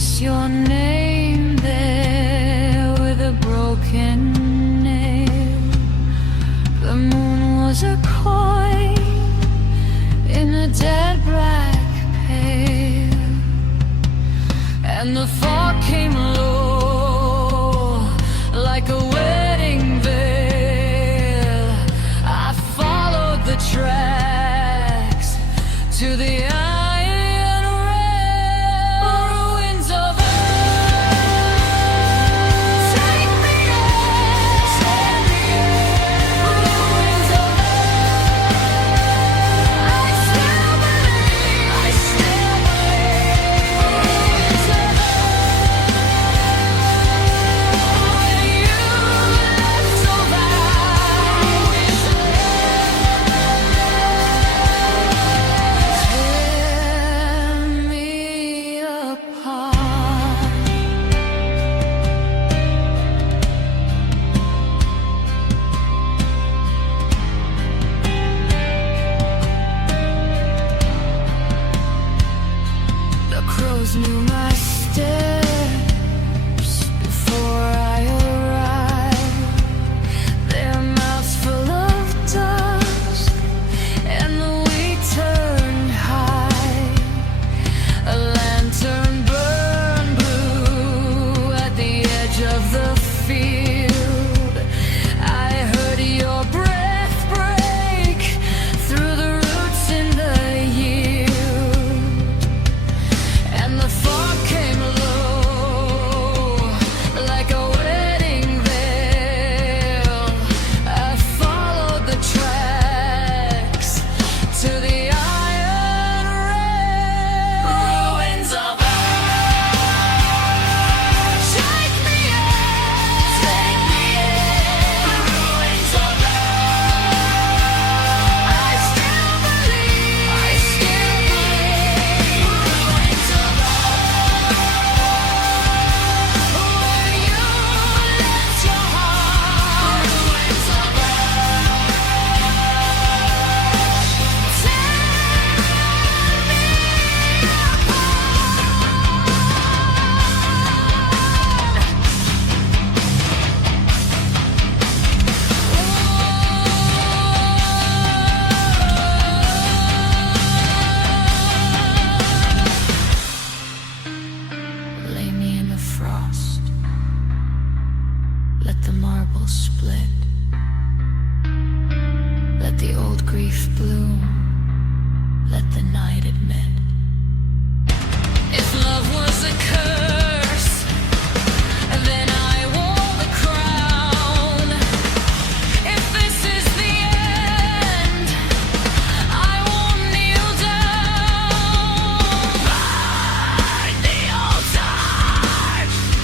trace your name there with a broken nail. The moon was a coin in a dead black pail, and the fog came low like a wedding veil. I followed the tracks to the iron ruins of earth. Take me there, ruins of earth. I still believe, ruins of earth. When you left so bad, ruins of tear me apart. The crows knew my steps before I arrived. Their mouths full of dust, and the wheat turned high. A lantern burned blue at the edge of the field. I heard your breath break through the roots in the yield, and the fog came low like a wedding veil. I followed the tracks to the iron rail. Ruins of earth. Take me in, ruins of earth. I still believe, ruins of earth. When you left your heart, ruins of Lay me in the frost, let the marble split, let the old grief bloom, let the night admit. If love was a curse, then I wore the crown. If this is the end, I won't kneel down. Burn the altar,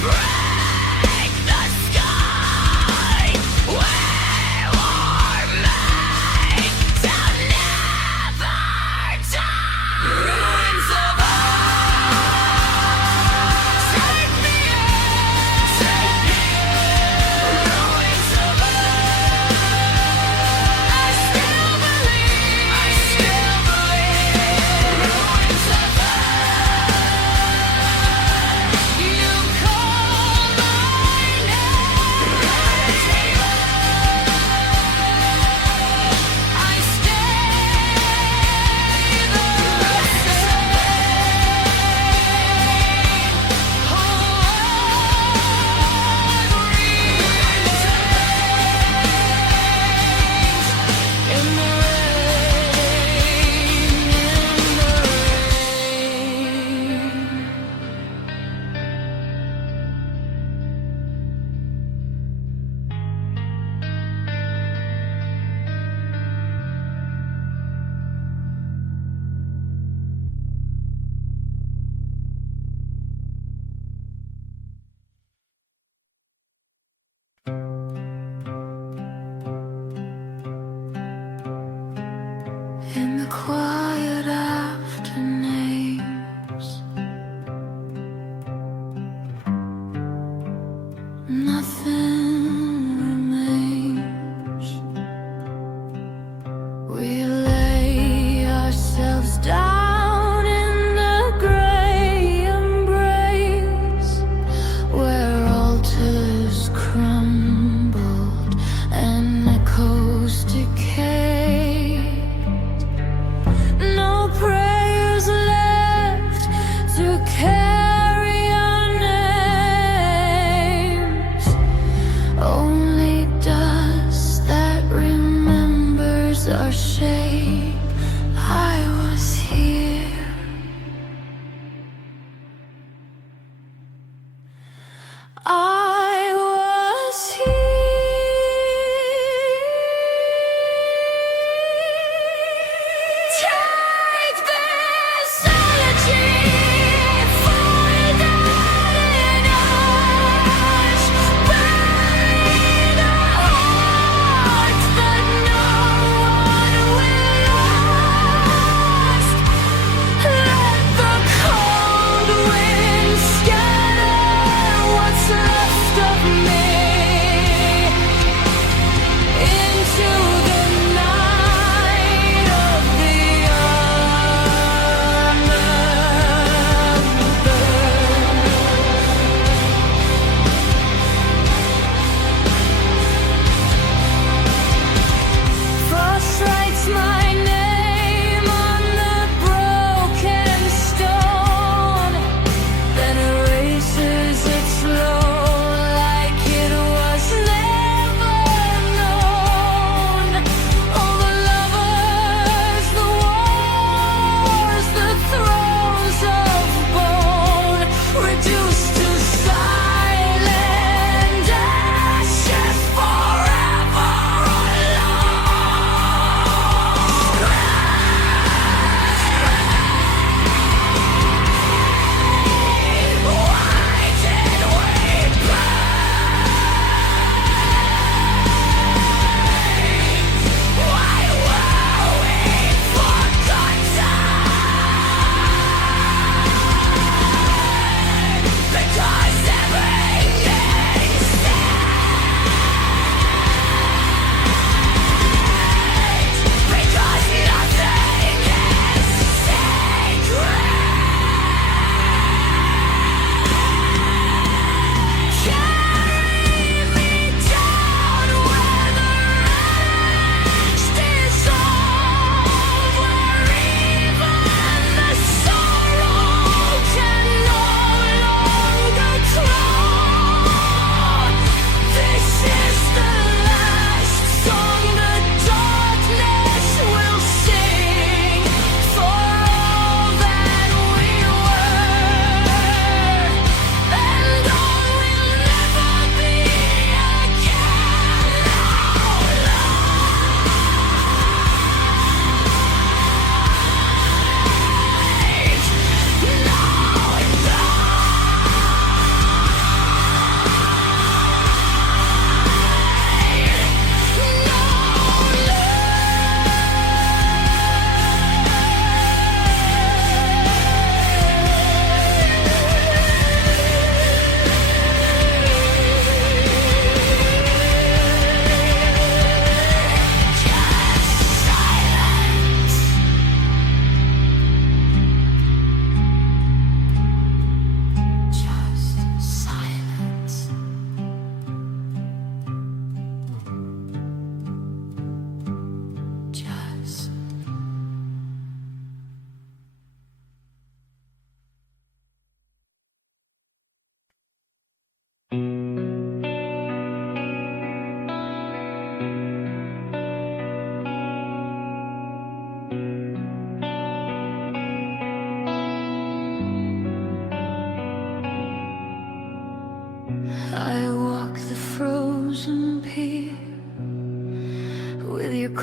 break the sky. We were made to never die.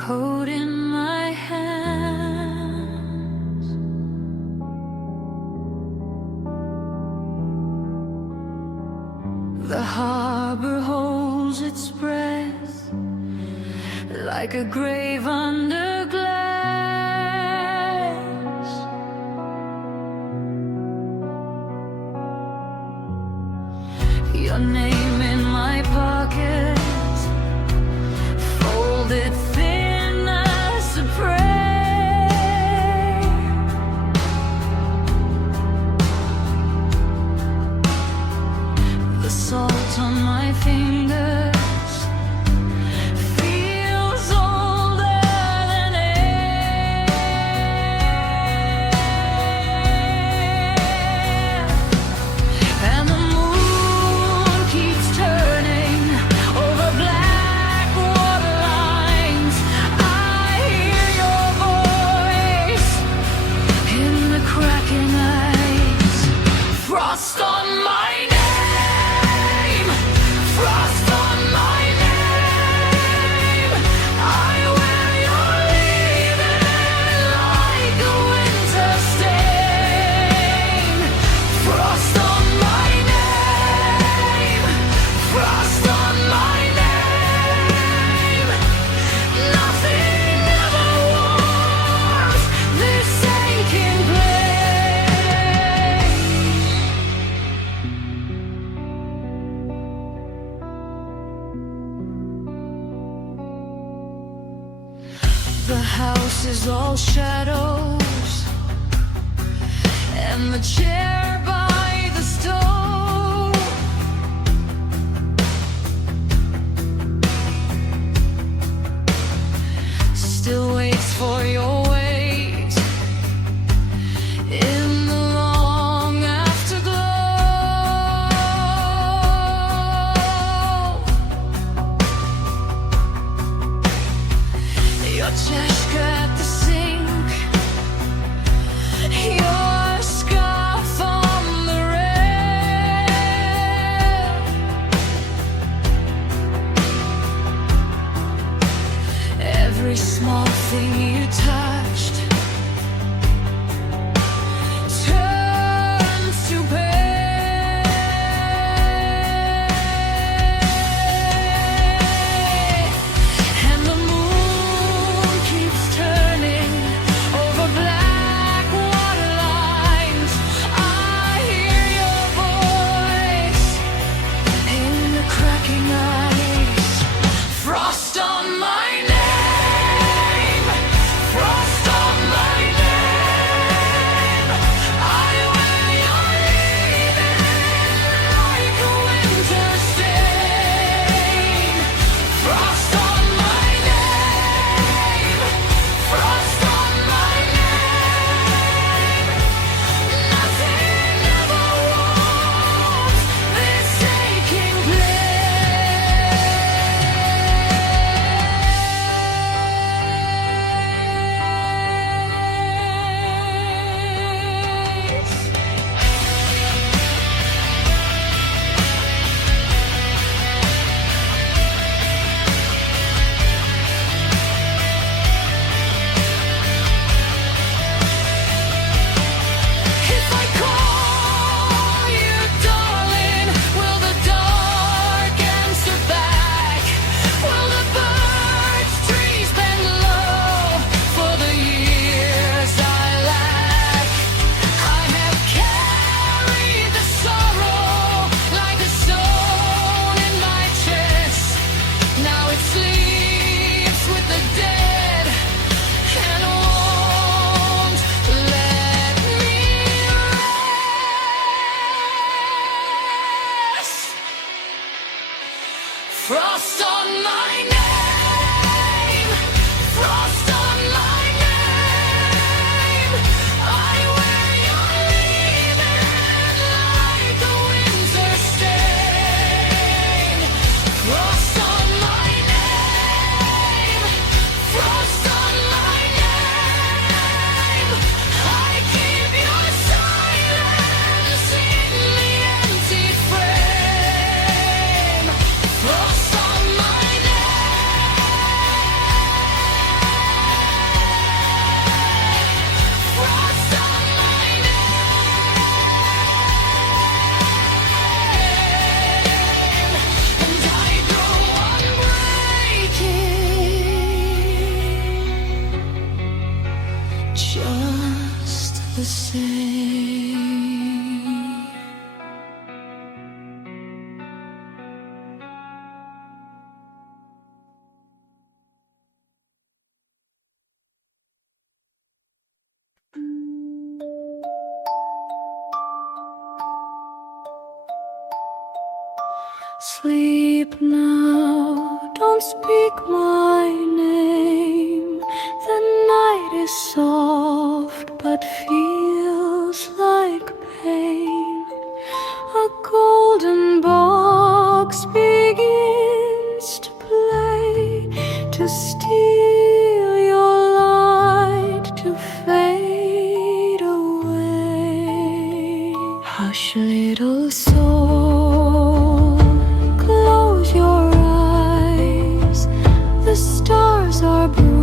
coat in my hands. The harbor holds its breath like a grave under glass. Your name in my pocket, folded thin as a prayer. The salt on my fingers feels older than air. And the moon keeps turning over black waterlines. I hear your voice in the cracking eyes. Frost on my name, frost on my name. I wear your leaving like a winter stain. Frost on my name, frost on my name. Nothing ever warms this aching place. The house is all shadows, and the chair by the stove still waits for your weight in the long afterglow. Your cheshire at the sink, your scarf on the rail. Every small thing you touched turns to pale. And the moon keeps turning over black waterlines. I hear your voice in the cracking eyes. Frost on my name, frost just the same. Sleep now, don't speak my name. The night is soft but feels like pain. A golden box begins to play, to steal your light, to fade away. Hush, little soul, close your eyes. The stars are bright.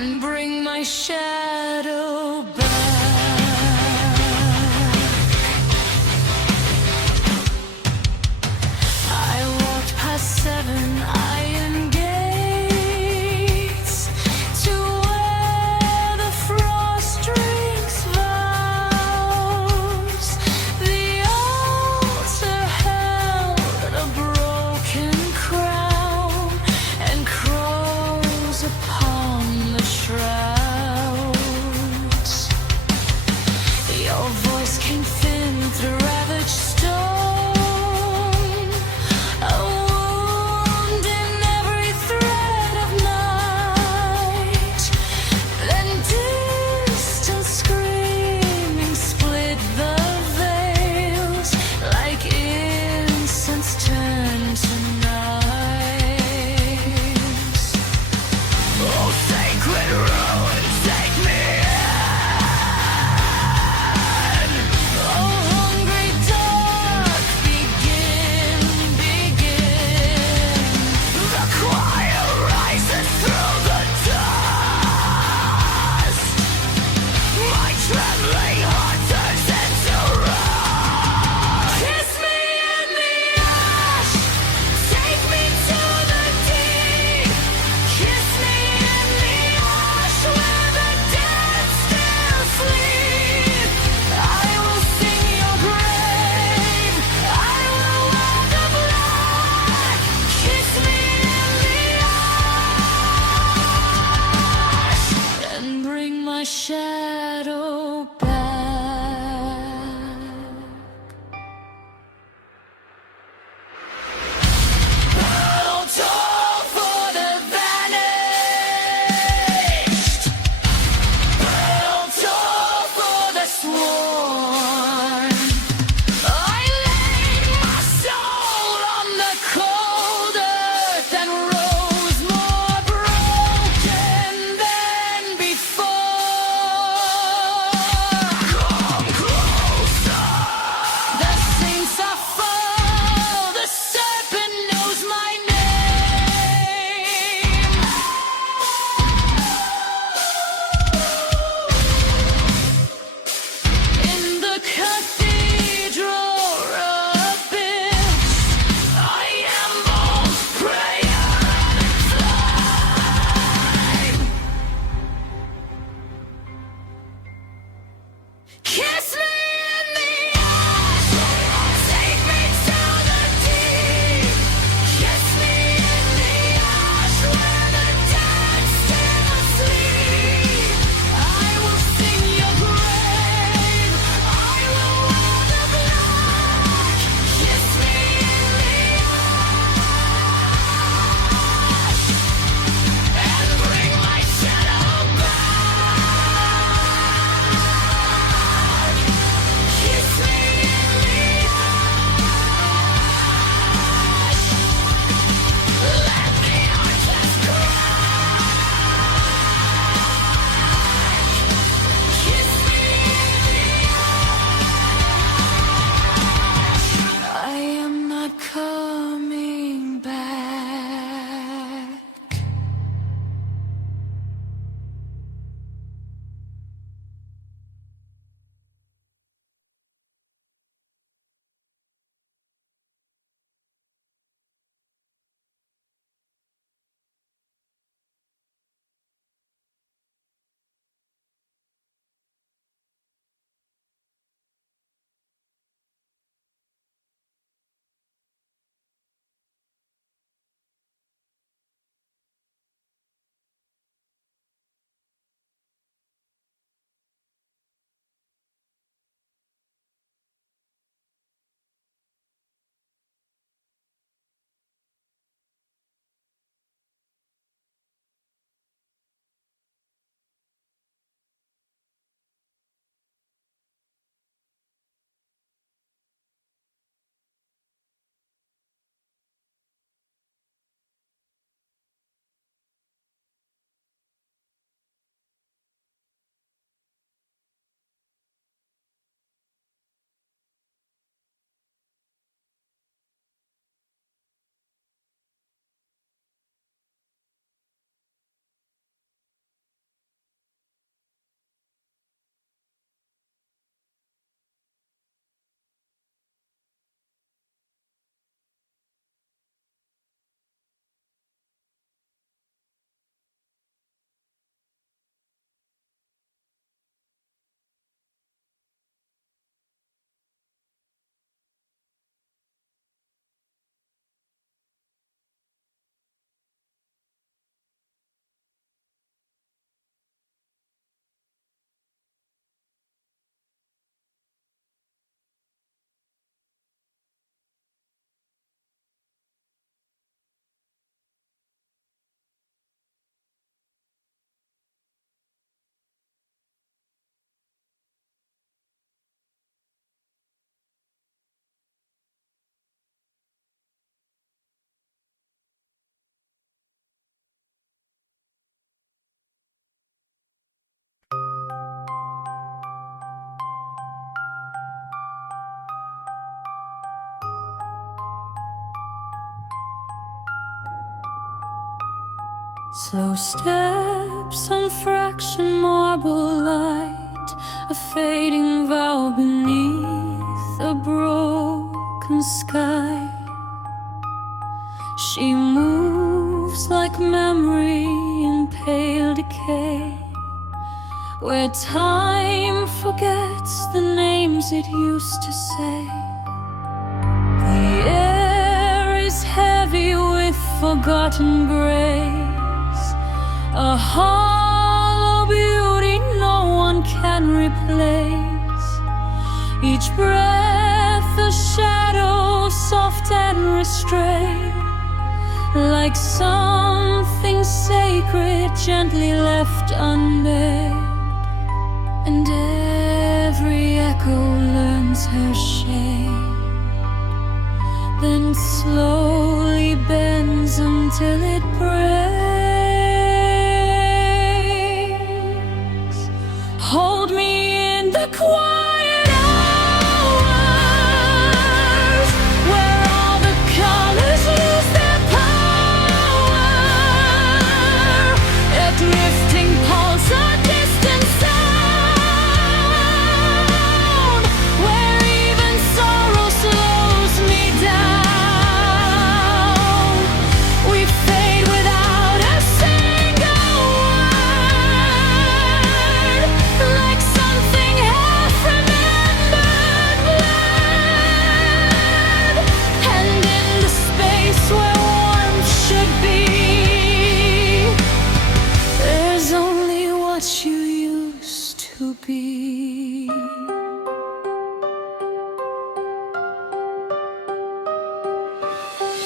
and bring my shadow back. I walked past 7 iron gates to where the frost drinks vows. The altar held a broken crown and crows upon the shroud. Slow steps on fraction marble light, a fading vow beneath a broken sky. She moves like memory in pale decay, where time forgets the names it used to say. The air is heavy with forgotten grace, a hollow beauty no one can replace. Each breath a shadow soft and restrained, like something sacred gently left unbared. And every echo learns her shade, then slowly bends until it breaks. Hold me in the quiet hours, where all the colors lose their power. A drifting pulse, a distant sound, where even sorrow slows me down. We fade without a single word, like something half-remembered blood. And in the space where warmth should be, there's only what you used to be.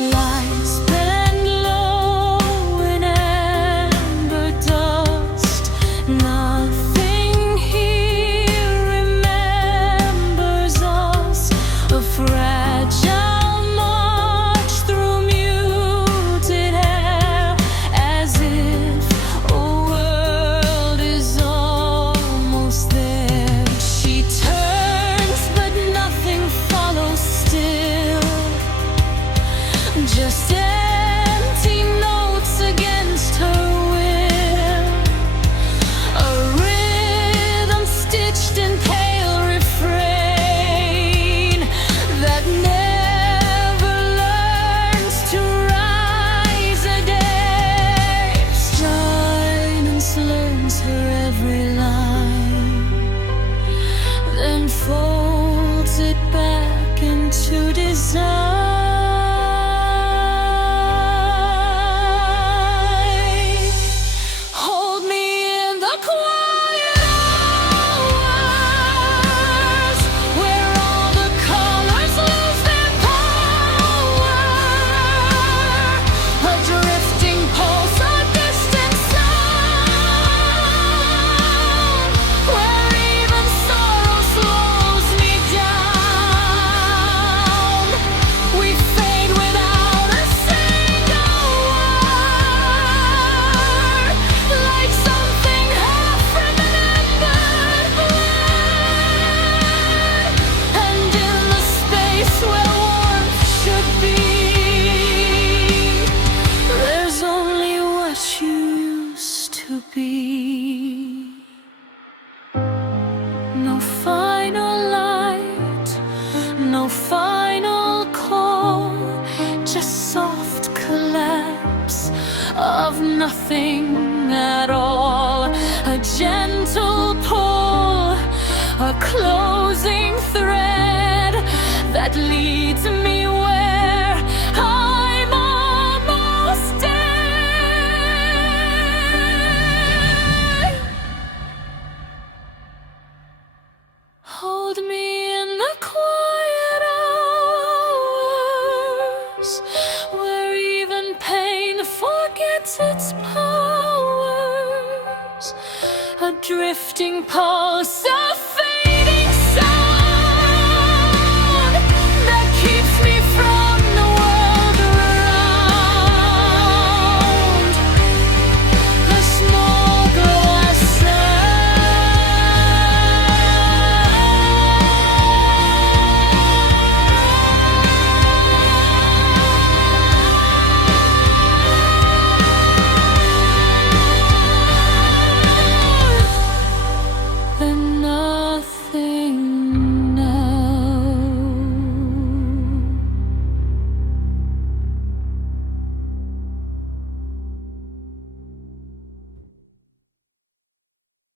Lies bend low in amber dust. Nothing here remembers us. A fragile march through muted air, as if a world is almost there. She turns, but nothing follows still, just empty notes against her will. A rhythm stitched in pale refrain that never learns to rise a day. Silence learns her every line, then folds it back into design. Hold me in the quiet hours, where all the colors lose their power. A drifting pulse, a distant sound, where even sorrow slows me down. We fade without a single word, like something half-remembered blood. And in the space where warmth should be, there's only what you used to be. No final light, no final call, just soft collapse of nothing at all. A gentle pull, a closing thread that leads me where I'm almost dead. Hold me in the quiet hours, where even pain forgets its powers. A drifting pulse of